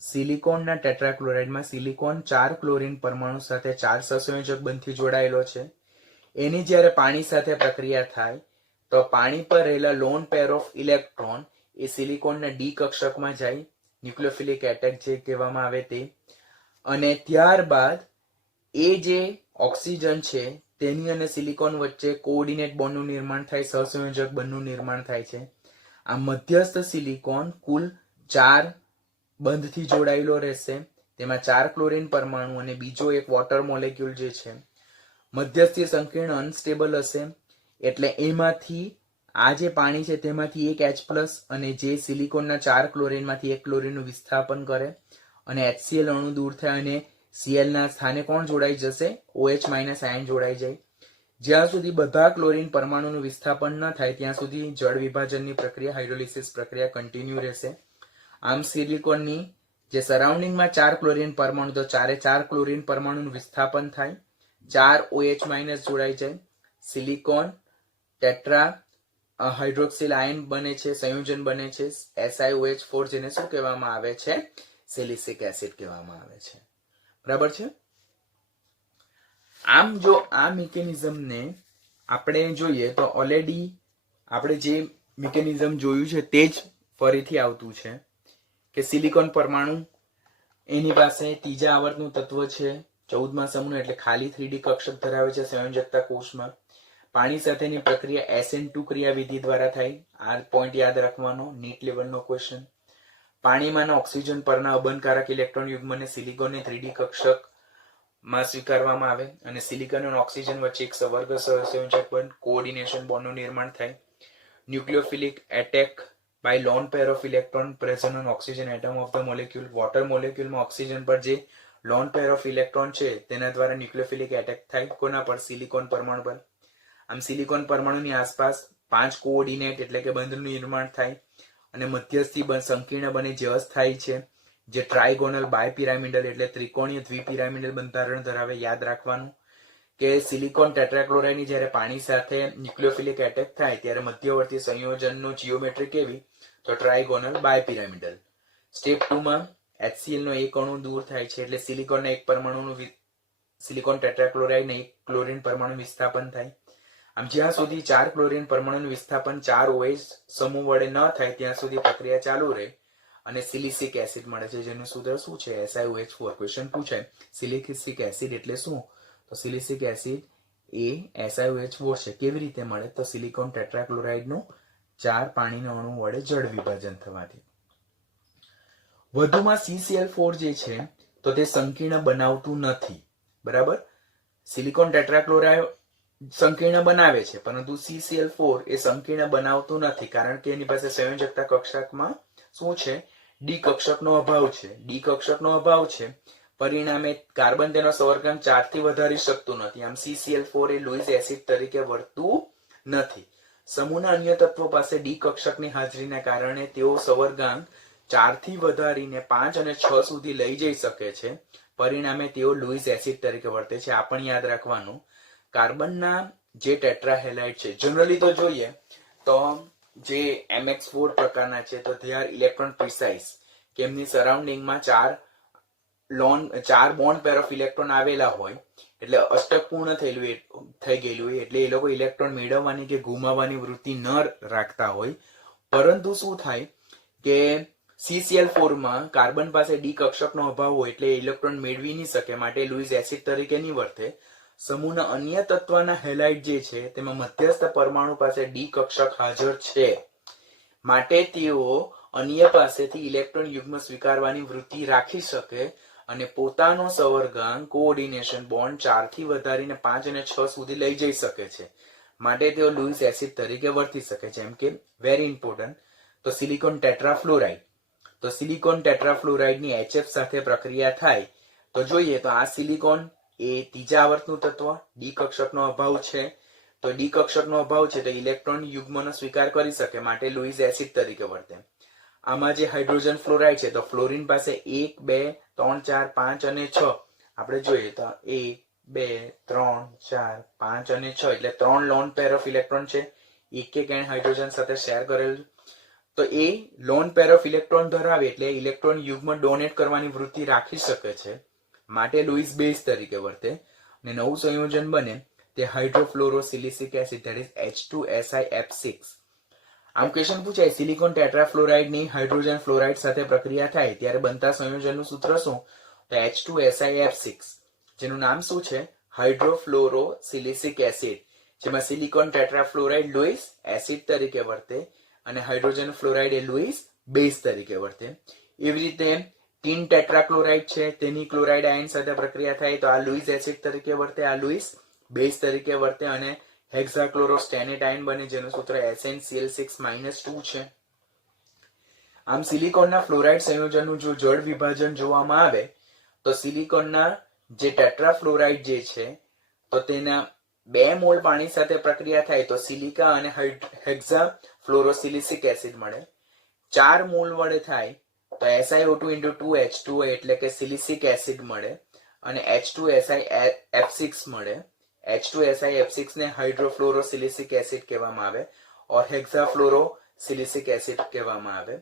સિલિકોનના ટેટ્રાક્લોરાઇડમાં સિલિકોન 4 ક્લોરીન પરમાણુ સાથે 4 સહસંયોજક બંધથી જોડાયેલો છે. એની જ્યારે પાણી સાથે પ્રક્રિયા થાય તો પાણી પર રહેલા લોન પેર ઓફ ઇલેક્ટ્રોન એ સિલિકોનના ડી કક્ષકમાં જાય, ન્યુક્લિયોફિલિક એટેક જે કહેવામાં આવે તે, અને ત્યારબાદ એ જે ઓક્સિજન છે તેની અને સિલિકોન વચ્ચે કોઓર્ડિનેટ બોન્ડનું નિર્માણ થાય, સહસંયોજક બંધનું નિર્માણ થાય છે. આ મધ્યસ્થ સિલિકોન કુલ 4 બંધથી જોડાયેલો રહેશે. તેમાં 4 ક્લોરીન પરમાણુ અને બીજો એક વોટર મોલેક્યુલ જે છે મધ્યસ્થી સંકીર્ણ અનસ્ટેબલ હશે એટલે એમાંથી આ જે પાણી છે તેમાંથી એક H+ અને જે સિલિકોનના 4 ક્લોરીનમાંથી એક ક્લોરીનનું વિસ્થાપન કરે અને HCl અણુ દૂર થાય અને Cl ના સ્થાને કોણ જોડાઈ જશે? OH- આયન જોડાઈ જાય. જ્યાં સુધી બધા ક્લોરીન પરમાણુનું વિસ્થાપન ન થાય ત્યાં સુધી જળ વિભાજનની પ્રક્રિયા, હાઇડ્રોલિસિસ પ્રક્રિયા કન્ટિન્યુ રહેશે. આમ સિલિકોનની જે સરાઉન્ડિંગમાં 4 ક્લોરીન પરમાણુ તો 4 ક્લોરીન પરમાણુનું વિસ્થાપન થાય, 4 OH- જોડાઈ જાય, સિલિકોન ટેટ્રા હાઇડ્રોક્સિલ આયન બને છે, સંયોજન બને છે SiOH4 જેને શું કહેવામાં આવે છે? સિલિસિક એસિડ કહેવામાં આવે છે. બરાબર છે. આમ જો આ મિકેનિઝમને આપણે જોઈએ તો ઓલરેડી આપણે જે મિકેનિઝમ જોયું છે તે જ ફરીથી આવતું છે કે સિલિકોન પરમાણુ એની પાસે ત્રીજા આવર્તનું તત્વ છે, 14મા સમૂહ એટલે ખાલી 3D કક્ષક ધરાવે છે સંયોજકતા કોષમાં. પાણી સાથેની પ્રક્રિયા SN2 ક્રિયાવિધિ દ્વારા થાય. આ પોઈન્ટ યાદ રાખવાનો, નીટ લેવલનો ક્વેશ્ચન. પાણીમાંના ઓક્સિજન પરના અબંધકારક ઇલેક્ટ્રોન યુગ્મને સિલિકોનની 3D કક્ષકમાં સ્વીકારવામાં આવે અને સિલિકોન અને ઓક્સિજન વચ્ચે એક સવર્ગ સહસંયોજક બંધ કોઓર્ડિનેશન બોન્ડનું નિર્માણ થાય. ન્યુક્લિયોફિલિક attack by lone pair of electron present on oxygen atom of the molecule. Water મોલેક્યુલમાં ઓક્સિજન પર જે લોન પેર ઓફ ઇલેક્ટ્રોન છે તેના દ્વારા ન્યુક્લિયોફિલિક એટેક થાય. કોના પર? સિલિકોન પરમાણુ પર. આમ સિલિકોન પરમાણુની આસપાસ 5 કોઓર્ડિનેટ એટલે કે બંધનું નિર્માણ થાય અને મધ્યસ્થી સંકીર્ણ બને જે અસ્થાયી છે, જે ટ્રાયગોનલ બાયપિરામિડલ એટલે ત્રિકોણીય દ્વિપિરામિડલ બંધારણ ધરાવે. યાદ રાખવાનું કે સિલિકોન ટેટ્રાક્લોરાઇડની જ્યારે પાણી સાથે ન્યુક્લિયોફિલિક એટેક થાય ત્યારે મધ્યવર્તી સંયોજનનું જીઓમેટ્રી કેવી? તો ટ્રાયગોનલ બાયપિરામિડલ. સ્ટેપ 2 માં HCl નો એક અણુ દૂર થાય છે એટલે સિલિકોનના એક પરમાણુનું સિલિકોન ટેટ્રાક્લોરાઇડને એક ક્લોરીન પરમાણુ વિસ્થાપન થાય. આમ જ્યાં સુધી 4 ક્લોરીન પરમાણુનું વિસ્થાપન 4 OH સમૂહ વડે ન થાય ત્યાં સુધી પ્રક્રિયા ચાલુ રહે અને સિલિસિક એસિડ મળે છે, જેનું સૂત્ર શું છે? SiOH4. ક્વેશ્ચન પૂછાય સિલિસિક એસિડ એટલે શું? તો સિલિસિક એસિડ એ SiOH4 છે. કેવી રીતે મળે? તો સિલિકોન ટેટ્રાક્લોરાઇડનું 4 પાણીના અણુ વડે જળ વિભાજન થવાથી. વધુમાં CCl4 જે છે તો તે સંકીર્ણ બનાવતું નથી. બરાબર? સિલિકોન ટેટ્રાક્લોરાઇડ સંકીર્ણ બનાવે છે પરંતુ CCl4 એ સંકીર્ણ બનાવતું નથી, કારણ કે એની પાસે સંયોજકતા કક્ષકમાં શું છે? ડી કક્ષકનો અભાવ છે. ડી કક્ષકનો અભાવ છે, પરિણામે કાર્બન તેનો સંવર્ગાંક 4 થી વધારી શકતું નથી. આમ CCl4 એ લુઈસ એસિડ તરીકે વર્તતું નથી. સમૂહના અન્ય તત્વો પાસે ડી કક્ષકની હાજરીના કારણે તેઓ સંવર્ગાંક 4 થી વધારીને 5 અને 6 સુધી લઈ જઈ શકે છે. પરિણામે તેઓ લુઈસ એસિડ તરીકે વર્તે છે. આ પણ યાદ રાખવાનું. કાર્બનના જે ટેટ્રાહેલાઇડ છે, જનરલી તો જોઈએ તો જે MX4 પ્રકારના છે તો they are electron precise, કે એમની સરાઉન્ડિંગમાં 4 બોન્ડ પેર ઓફ ઇલેક્ટ્રોન આવેલા હોય એટલે અષ્ટક પૂર્ણ થઈ ગયેલું હોય એટલે એ લોકો ઇલેક્ટ્રોન મેળવવાની કે ગુમાવવાની વૃત્તિ ન રાખતા હોય. પરંતુ શું થાય કે CCl4 માં કાર્બન પાસે ડી કક્ષકનો અભાવ હોય એટલે ઇલેક્ટ્રોન મેળવી નહીં શકે, માટે લુઈસ એસિડ તરીકે નહીં વર્તે. સમૂહના અન્ય તત્વના હેલાઇડ જે છે તેમાં મધ્યસ્થ પરમાણુ પાસે ડી કક્ષક હાજર છે, માટે તેઓ અન્ય પાસેથી ઇલેક્ટ્રોન યુગ્મ સ્વીકારવાની વૃત્તિ રાખી શકે અને પોતાનો સંવર્ગાંક કોઓર્ડિનેશન બોન્ડ 4 થી વધારીને 5 અને 6 સુધી લઈ જઈ શકે છે, માટે તેઓ લુઈસ એસિડ તરીકે વર્તી શકે છે. જેમ કે વેરી ઇમ્પોર્ટન્ટ, તો સિલિકોન ટેટ્રાફ્લોરાઇડ. તો સિલિકોન ટેટ્રાફ્લોરાઇડની HF સાથે પ્રક્રિયા થાય તો જોઈએ તો આ સિલિકોન એ ત્રીજા આવર્તનું તત્વ, ડી કક્ષકનો અભાવ છે. તો ડી કક્ષકનો અભાવ છે તો ઇલેક્ટ્રોન યુગ્મનો સ્વીકાર કરી શકે, માટે લુઈસ એસિડ તરીકે વર્તે. આમાં જે હાઇડ્રોજન ફ્લોરાઇડ છે તો ફ્લોરિન પાસે 1, 2, 3, 4, 5 અને 6 આપણે જોઈએ તો 1, 2, 3, 4, 5 અને 6 એટલે 3 લોન પેર ઓફ ઇલેક્ટ્રોન છે. એક એણ હાઇડ્રોજન સાથે શેર કરેલ તો એ લોન પેર ઓફ ઇલેક્ટ્રોન ધરાવે એટલે ઇલેક્ટ્રોન યુગ્મ ડોનેટ કરવાની વૃત્તિ રાખી શકે છે, માટે લુઈસ બેઝ તરીકે વર્તે અને નવું સંયોજન બને તે હાઇડ્રોફ્લોરોસિલિસિક એસિડ ધેટ ઇઝ H2SiF6. આમ ક્વેશ્ચન પૂછાય સિલિકોન ટેટ્રાફ્લોરાઇડની હાઇડ્રોજન ફ્લોરાઇડ સાથે પ્રક્રિયા થાય ત્યારે બનતા સંયોજનનું સૂત્ર શું? તો H2SiF6, જેનું નામ શું છે? હાઇડ્રોફ્લોરોસિલિસિક એસિડ, જેમાં સિલિકોન ટેટ્રાફ્લોરાઇડ લુઈસ એસિડ તરીકે વર્તે અને હાઇડ્રોજન ફ્લોરાઇડ એ લુઈસ બેઝ તરીકે વર્તે. એવી રીતે ટીન ટેટ્રાક્લોરાઇડ છે તેની ક્લોરાઇડ આયન સાથે પ્રક્રિયા થાય તો આ લુઈસ એસિડ તરીકે વર્તે, આ લુઈસ બેઝ તરીકે વર્તે અને હેક્સાક્લોરોસ્ટેનેટ આયન બને, જેનું સૂત્ર SnCl6-2 છે. આમ સિલિકોનના ફ્લોરાઇડ સંયોજનનું જો જળ વિભાજન જોવામાં આવે તો સિલિકોનના જે ટેટ્રાફ્લોરાઇડ જે છે તો તેના 2 મોલ પાણી સાથે પ્રક્રિયા થાય તો સિલિકા અને હેક્સાફ્લોરોસિલિસિક એસિડ મળે. 4 મોલ વડે થાય તો SiO2 એટલે કે સિલિસિક એસિડ મળે અને H2SiF6 મળે. H2SiF6 ને હાઇડ્રોફ્લોરોસિલિસિક એસિડ કહેવામાં આવે ઓર હેક્સાફ્લોરોસિલિસિક એસિડ કહેવામાં આવે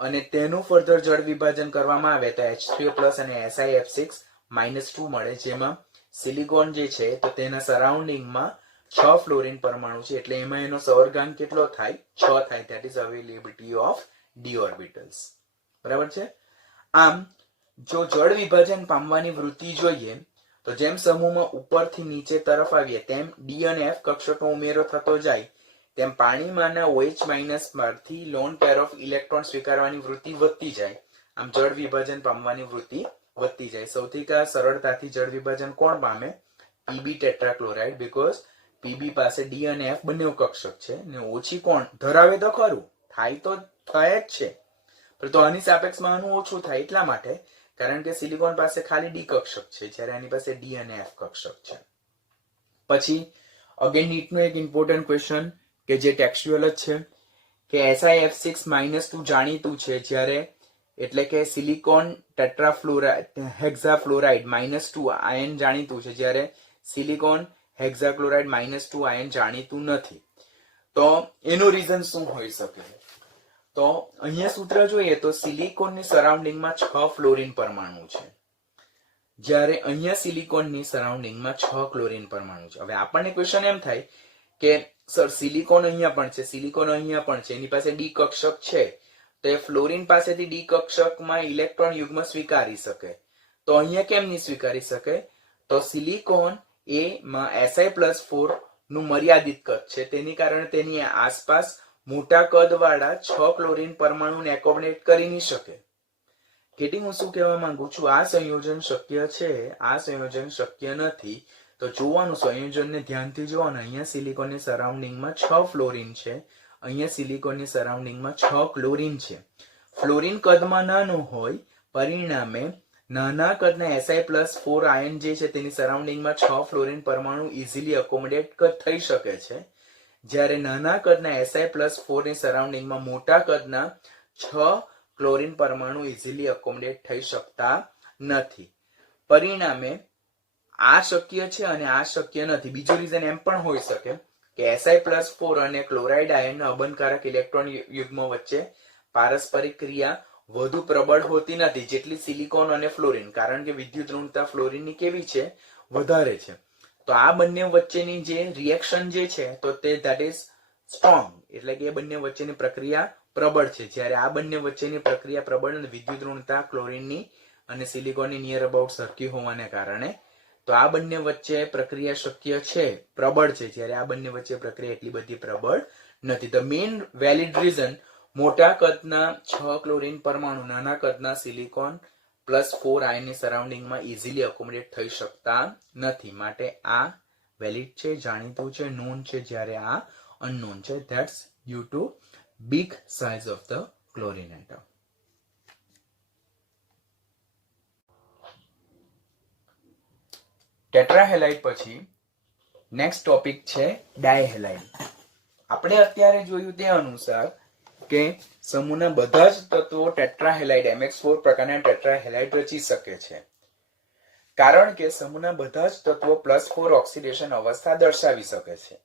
અને તેનું ફર્ધર જળ વિભાજન કરવામાં આવે તો H3+ અને SiF6-2 મળે, જેમાં સિલિકોન જે છે તો તેના સરાઉન્ડિંગમાં 6 ફ્લોરિન પરમાણુ છે એટલે એમાં એનો સંવર્ગાંક કેટલો થાય? 6 થાય. That is availability of d orbitals. બરાબર છે. આમ જો જળ વિભાજન પામવાની વૃત્તિ જોઈએ તો જેમ સમૂહમાં ઉપરથી નીચે તરફ આવીએ તેમ ડી અને એફ કક્ષકનો ઉમેરો થતો જાય તેમ પાણીમાંના OH- માંથી લોન પેર ઓફ ઇલેક્ટ્રોન સ્વીકારવાની વૃત્તિ વધતી જાય. આમ જળ વિભાજન પામવાની વૃત્તિ વધતી જાય. સૌથી સરળતાથી જળ વિભાજન કોણ પામે? PB ટેટ્રાક્લોરાઇડ, બીકોઝ PB પાસે ડી અને એફ બંને કક્ષક છે ને ઓછી કોણ ધરાવે તો ખરું, હાઈ તો થાય જ છે, પરંતુ આની સાપેક્ષમાં આનું ઓછું થાય એટલા માટે, કારણ કે સિલિકોન પાસે ખાલી ડી કક્ષક છે, જ્યારે આની પાસે ડી અને એફ કક્ષક છે. પછી અગેન નીટનો એક ઇમ્પોર્ટન્ટ ક્વેશ્ચન કે જે ટેક્સ્ચ્યુઅલ જ છે કે SiF6-2 જાણીતું છે, જ્યારે એટલે કે સિલિકોન ટેટ્રાફ્લોરાઇડ હેક્ઝાફ્લોરાઇડ -2 આયન જાણીતું છે, જ્યારે સિલિકોન હેક્ઝાક્લોરાઇડ -2 આયન જાણીતું નથી. તો એનું રીઝન શું હોઈ શકે? તો અહીંયા સૂત્ર જોઈએ તો સિલિકોનની સરાઉન્ડિંગમાં 6 ફ્લોરિન પરમાણુ છે, જ્યારે અહીંયા સિલિકોનની સરાઉન્ડિંગમાં 6 ક્લોરીન પરમાણુ છે. હવે આપણને ક્વેશ્ચન એમ થાય કે સર સિલિકોન અહીંયા પણ છે, સિલિકોન અહીંયા પણ છે, એની પાસે ડી કક્ષક છે, તો એ ફ્લોરિન પાસેથી ડી કક્ષકમાં ઇલેક્ટ્રોન યુગ્મ સ્વીકારી શકે. તો અહીંયા કેમ નહીં સ્વીકારી શકે? તો સિલિકોન એમાં Si+4 નું મર્યાદિત કદ છે, તેની કારણે તેની આસપાસ મોટા કદવાળા 6 ક્લોરીન પરમાણુને એકોમોડેટ કરી નહીં શકે. કેટલી હું શું કહેવા માંગુ છું? આ સંયોજન શક્ય છે, આ સંયોજન શક્ય નથી. તો જોવાનું, સંયોજનને ધ્યાનથી જોવાનું. અહીંયા સિલિકોનની સરાઉન્ડિંગમાં 6 ફ્લોરિન છે, અહીંયા સિલિકોનની સરાઉન્ડિંગમાં 6 ક્લોરીન છે. ફ્લોરિન કદમાં નાનું હોય, પરિણામે નાના કદના Si+4 આયન જે છે તેની સરાઉન્ડિંગમાં 6 ફ્લોરિન પરમાણુ ઇઝીલી એકોમોડેટ થઈ શકે છે, જ્યારે નાના કદના Si+4 ની સરાઉન્ડિંગમાં મોટા કદના 6 ક્લોરીન પરમાણુ ઇઝીલી એકોમોડેટ થઈ શકતા નથી. પરિણામે આ શક્ય છે અને આ શક્ય નથી. બીજું રીઝન એમ પણ હોઈ શકે કે Si+4 અને ક્લોરાઇડ આયનના અબંધકારક ઇલેક્ટ્રોન યુગ્મ વચ્ચે પારસ્પરિક ક્રિયા વધુ પ્રબળ હોતી નથી જેટલી સિલિકોન અને ફ્લોરિન, કારણ કે વિદ્યુત ઋણતા ફ્લોરિનની કેવી છે? વધારે છે. તો આ બંને વચ્ચેની જે રિએક્શન જે છે તો તે ધેટ ઇઝ સ્ટ્રોંગ, એટલે કે એ બંને વચ્ચેની પ્રક્રિયા પ્રબળ છે, જ્યારે આ બંને વચ્ચેની પ્રક્રિયા પ્રબળ અને વિદ્યુત ઋણતા ક્લોરિનની અને સિલિકોનની નિયર અબાઉટ સરખી હોવાને કારણે તો આ બંને વચ્ચે પ્રક્રિયા શક્ય છે, પ્રબળ છે, જ્યારે આ બંને વચ્ચે પ્રક્રિયા એટલી બધી પ્રબળ નથી. ધ મેઇન વેલિડ રીઝન મોટા કદના 6 ક્લોરીન પરમાણુ નાના કદના સિલિકોન +4 આયનની સરાઉન્ડિંગમાં ઇઝીલી એકોમોડેટ થઈ શકતા નથી. માટે આ વેલિડ છે, જાણીતું છે, નોન છે, જ્યારે આ અનનોન છે. That's due to big size of the chlorine atom. Tetrahalide પછી નેક્સ્ટ ટોપિક છે ડાયહેલાઇડ. આપણે અત્યારે જોયું તે અનુસાર કે સમૂહના બધા જ તત્વો ટેટ્રાહેલાઇડ MX4 પ્રકારના ટેટ્રાહેલાઇડ રચી શકે છે, કારણ કે સમૂહના બધા જ તત્વો +4 ઓક્સિડેશન અવસ્થા દર્શાવી શકે છે,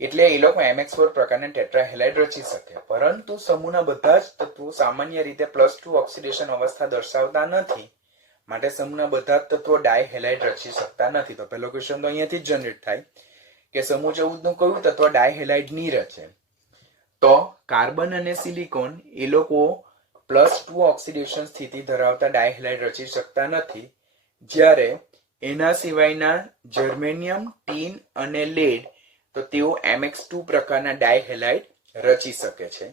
એટલે એ લોકો MX4 પ્રકારના ટેટ્રાહેલાઇડ રચી શકે. પરંતુ સમૂહના બધા જ તત્વો સામાન્ય રીતે +2 ઓક્સિડેશન અવસ્થા દર્શાવતા નથી, માટે સમૂહના બધા જ તત્વો ડાયહેલાઇડ રચી શકતા નથી. તો પહેલો ક્વેશ્ચન તો અહીંયાથી જ જનરેટ થાય કે સમૂહ 14 નું કયું તત્વ ડાયહેલાઇડ નહીં રચે? તો કાર્બન અને સિલિકોન એ લોકો +2 ઓક્સિડેશન સ્થિતિ ધરાવતા ડાયહેલાઇડ રચી શકતા નથી, જ્યારે એના સિવાયના જર્મેનિયમ, ટીન અને લેડ તો તેઓ MX2 પ્રકારના ડાયહેલાઇડ રચી શકે છે.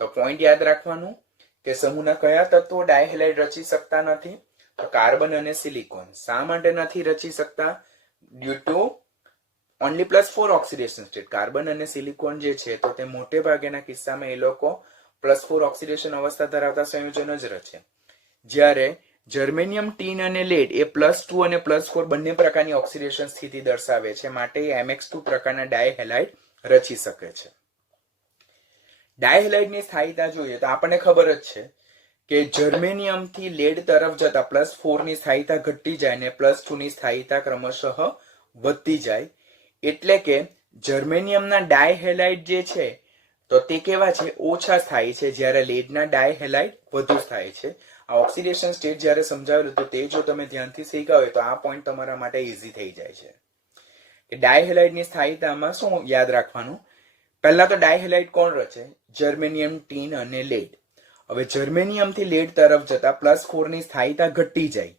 તો પોઈન્ટ યાદ રાખવાનું કે સમૂહના કયા તત્વો ડાયહેલાઇડ રચી શકતા નથી? તો કાર્બન અને સિલિકોન. શા માટે નથી રચી શકતા? Due to only +4 oxidation state. Carbon અને સિલિકોન જે છે તો તે મોટે ભાગેના કિસ્સામાં એ લોકો +4 ઓક્સિડેશન અવસ્થા ધરાવતા સંયોજનો જ રચે, જ્યારે જર્મેનિયમ, ટીન અને લેડ એ +2 અને +4 બંને પ્રકારની ઓક્સિડેશન સ્થિતિ દર્શાવે છે, માટે એ MX2 પ્રકારના ડાયહેલાઇડ રચી શકે છે. ડાયહેલાઇડની સ્થાયીતા જોઈએ તો આપણને ખબર જ છે કે જર્મેનિયમ થી લેડ તરફ જતા +4 ની સ્થાયીતા ઘટતી જાય અને +2 ની સ્થાયીતા ક્રમશઃ વધતી જાય, એટલે કે જર્મેનિયમના ડાયહેલાઇડ જે છે તો તે કેવા છે? ઓછા સ્થાયી છે, જ્યારે લેડના ડાયહેલાઇડ વધુ સ્થાયી છે. આ ઓક્સિડેશન સ્ટેટ જ્યારે સમજાવેલું તો તે જો તમે ધ્યાનથી શીખ્યા હોય તો આ પોઈન્ટ તમારા માટે ઈઝી થઈ જાય છે કે ડાયહેલાઇડની સ્થાયીતામાં શું યાદ રાખવાનું. પહેલા તો ડાયહેલાઇડ કોણ રચે? જર્મેનિયમ, ટીન અને લેડ. હવે જર્મેનિયમ થી લેડ તરફ જતા +4 ની સ્થાયીતા ઘટતી જાય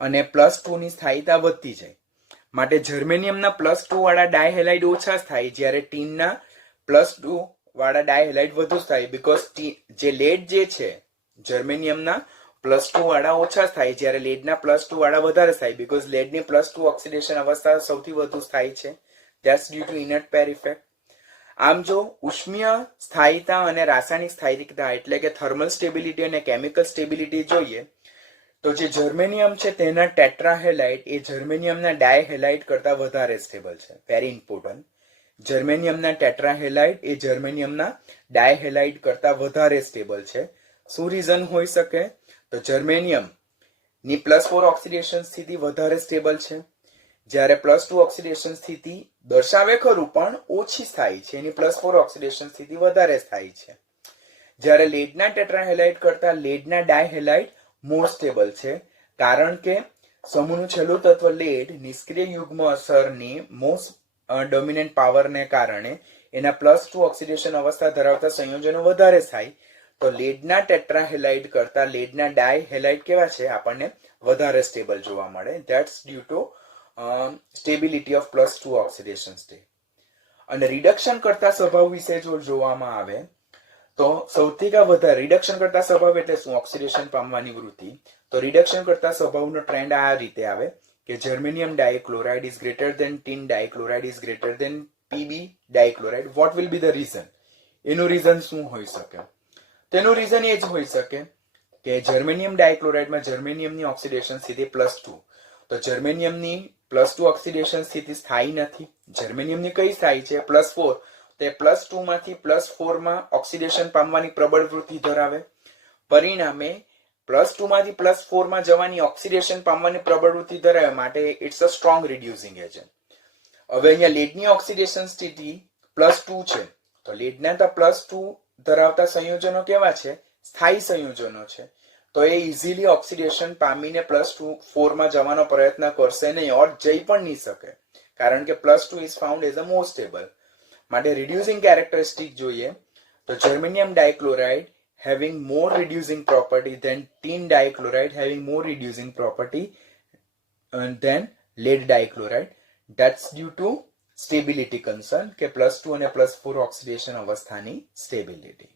અને +2 ની સ્થાયીતા વધતી જાય, માટે જર્મેનિયમના +2 વાળા ડાયહેલાઇડ ઓછા સ્થાયી, જ્યારે ટીનના +2 વાળા ડાયહેલાઇડ વધુ સ્થાયી. બીકોઝ જે લેડ જે છે જર્મેનિયમના +2 વાળા ઓછા સ્થાયી, જ્યારે લેડના +2 વાળા વધારે સ્થાયી, બીકોઝ લેડની +2 ઓક્સિડેશન અવસ્થા સૌથી વધુ સ્થાયી છે. That's due to inert pair effect. આમ જો ઉષ્મીય સ્થાયીતા અને રાસાયણિક સ્થાયીતા એટલે કે થર્મલ સ્ટેબિલિટી અને કેમિકલ સ્ટેબિલિટી જોઈએ તો જે જર્મેનિયમ છે તેના ટેટ્રાહેલાઇડ એ જર્મેનિયમના ડાયહેલાઇડ કરતા વધારે સ્ટેબલ છે. Very important. જર્મેનિયમના ટેટ્રાહેલાઇડ એ જર્મેનિયમના ડાયહેલાઇડ કરતા વધારે સ્ટેબલ છે. શું રીઝન હોઈ શકે? તો જર્મેનિયમ ની +4 ઓક્સિડેશન સ્થિતિ વધારે સ્ટેબલ છે, જ્યારે +2 ઓક્સિડેશન સ્થિતિ દર્શાવે ખરું પણ ઓછી સ્થાયી છે. એની +4 ઓક્સિડેશન સ્થિતિ વધારે સ્થાયી છે. જ્યારે લેડના ટેટ્રાહેલાઇડ કરતા લેડના ડાયહેલાઇડ મોર સ્ટેબલ છે, કારણ કે સમૂહનું છેલ્લું તત્વ લેડ નિષ્ક્રિય યુગ્મ અસરની મોસ્ટ ડોમિનન્ટ પાવરને કારણે એના +2 ઓક્સિડેશન અવસ્થા ધરાવતા સંયોજનો વધારે થાય. તો લેડના ટેટ્રાહેલાઇડ કરતા લેડના ડાયહેલાઇડ કેવા છે? આપણને વધારે સ્ટેબલ જોવા મળે. That's due to stability of +2 oxidation state. અને રિડક્શન કરતા સ્વભાવ વિશે જો જોવામાં આવે તો સૌથી વધારે રિડક્શન કરતા સ્વભાવ એટલે શું? ઓક્સિડેશન પામવાની વૃત્તિ. તો રિડક્શન કરતા સ્વભાવનો ટ્રેન્ડ આ રીતે આવે કે germanium dichloride is greater than tin dichloride is greater than PB dichloride. What will be the reason? એનું રીઝન શું હોઈ શકે? તેનું રીઝન એ જ હોઈ શકે કે જર્મેનિયમ ડાયક્લોરાઇડમાં જર્મેનિયમની ઓક્સિડેશન સ્થિતિ +2. તો જર્મેનિયમની +2 ઓક્સિડેશન સ્થિતિ સ્થાયી નથી. જર્મેનિયમની કઈ સ્થાયી છે? +4. તે +2 માંથી +4 માં ઓક્સિડેશન પામવાની પ્રબળ વૃત્તિ ધરાવે. પરિણામે +2 માંથી +4 માં જવાની ઓક્સિડેશન પામવાની પ્રબળ વૃત્તિ ધરાવે, માટે it's a strong reducing agent. હવે અહીંયા લેડની ઓક્સિડેશન સ્થિતિ +2 છે, તો લેડના તો +2 ધરાવતા સંયોજનો કેવા છે? સ્થાયી સંયોજનો છે. તો એ ઇઝીલી ઓક્સિડેશન પામીને +4 માં જવાનો પ્રયત્ન કરશે નહીં, ઓર જઈ પણ નહીં શકે, કારણ કે +2 is found as a more stable. માટે રિડ્યુસિંગ કેરેક્ટરિસ્ટિક જોઈએ તો germanium ડાયક્લોરાઇડ having more reducing property than tin dichloride having more reducing property than lead dichloride. That's due to stability concern કે +2 અને +4 ઓક્સિડેશન અવસ્થાની સ્ટેબિલિટી.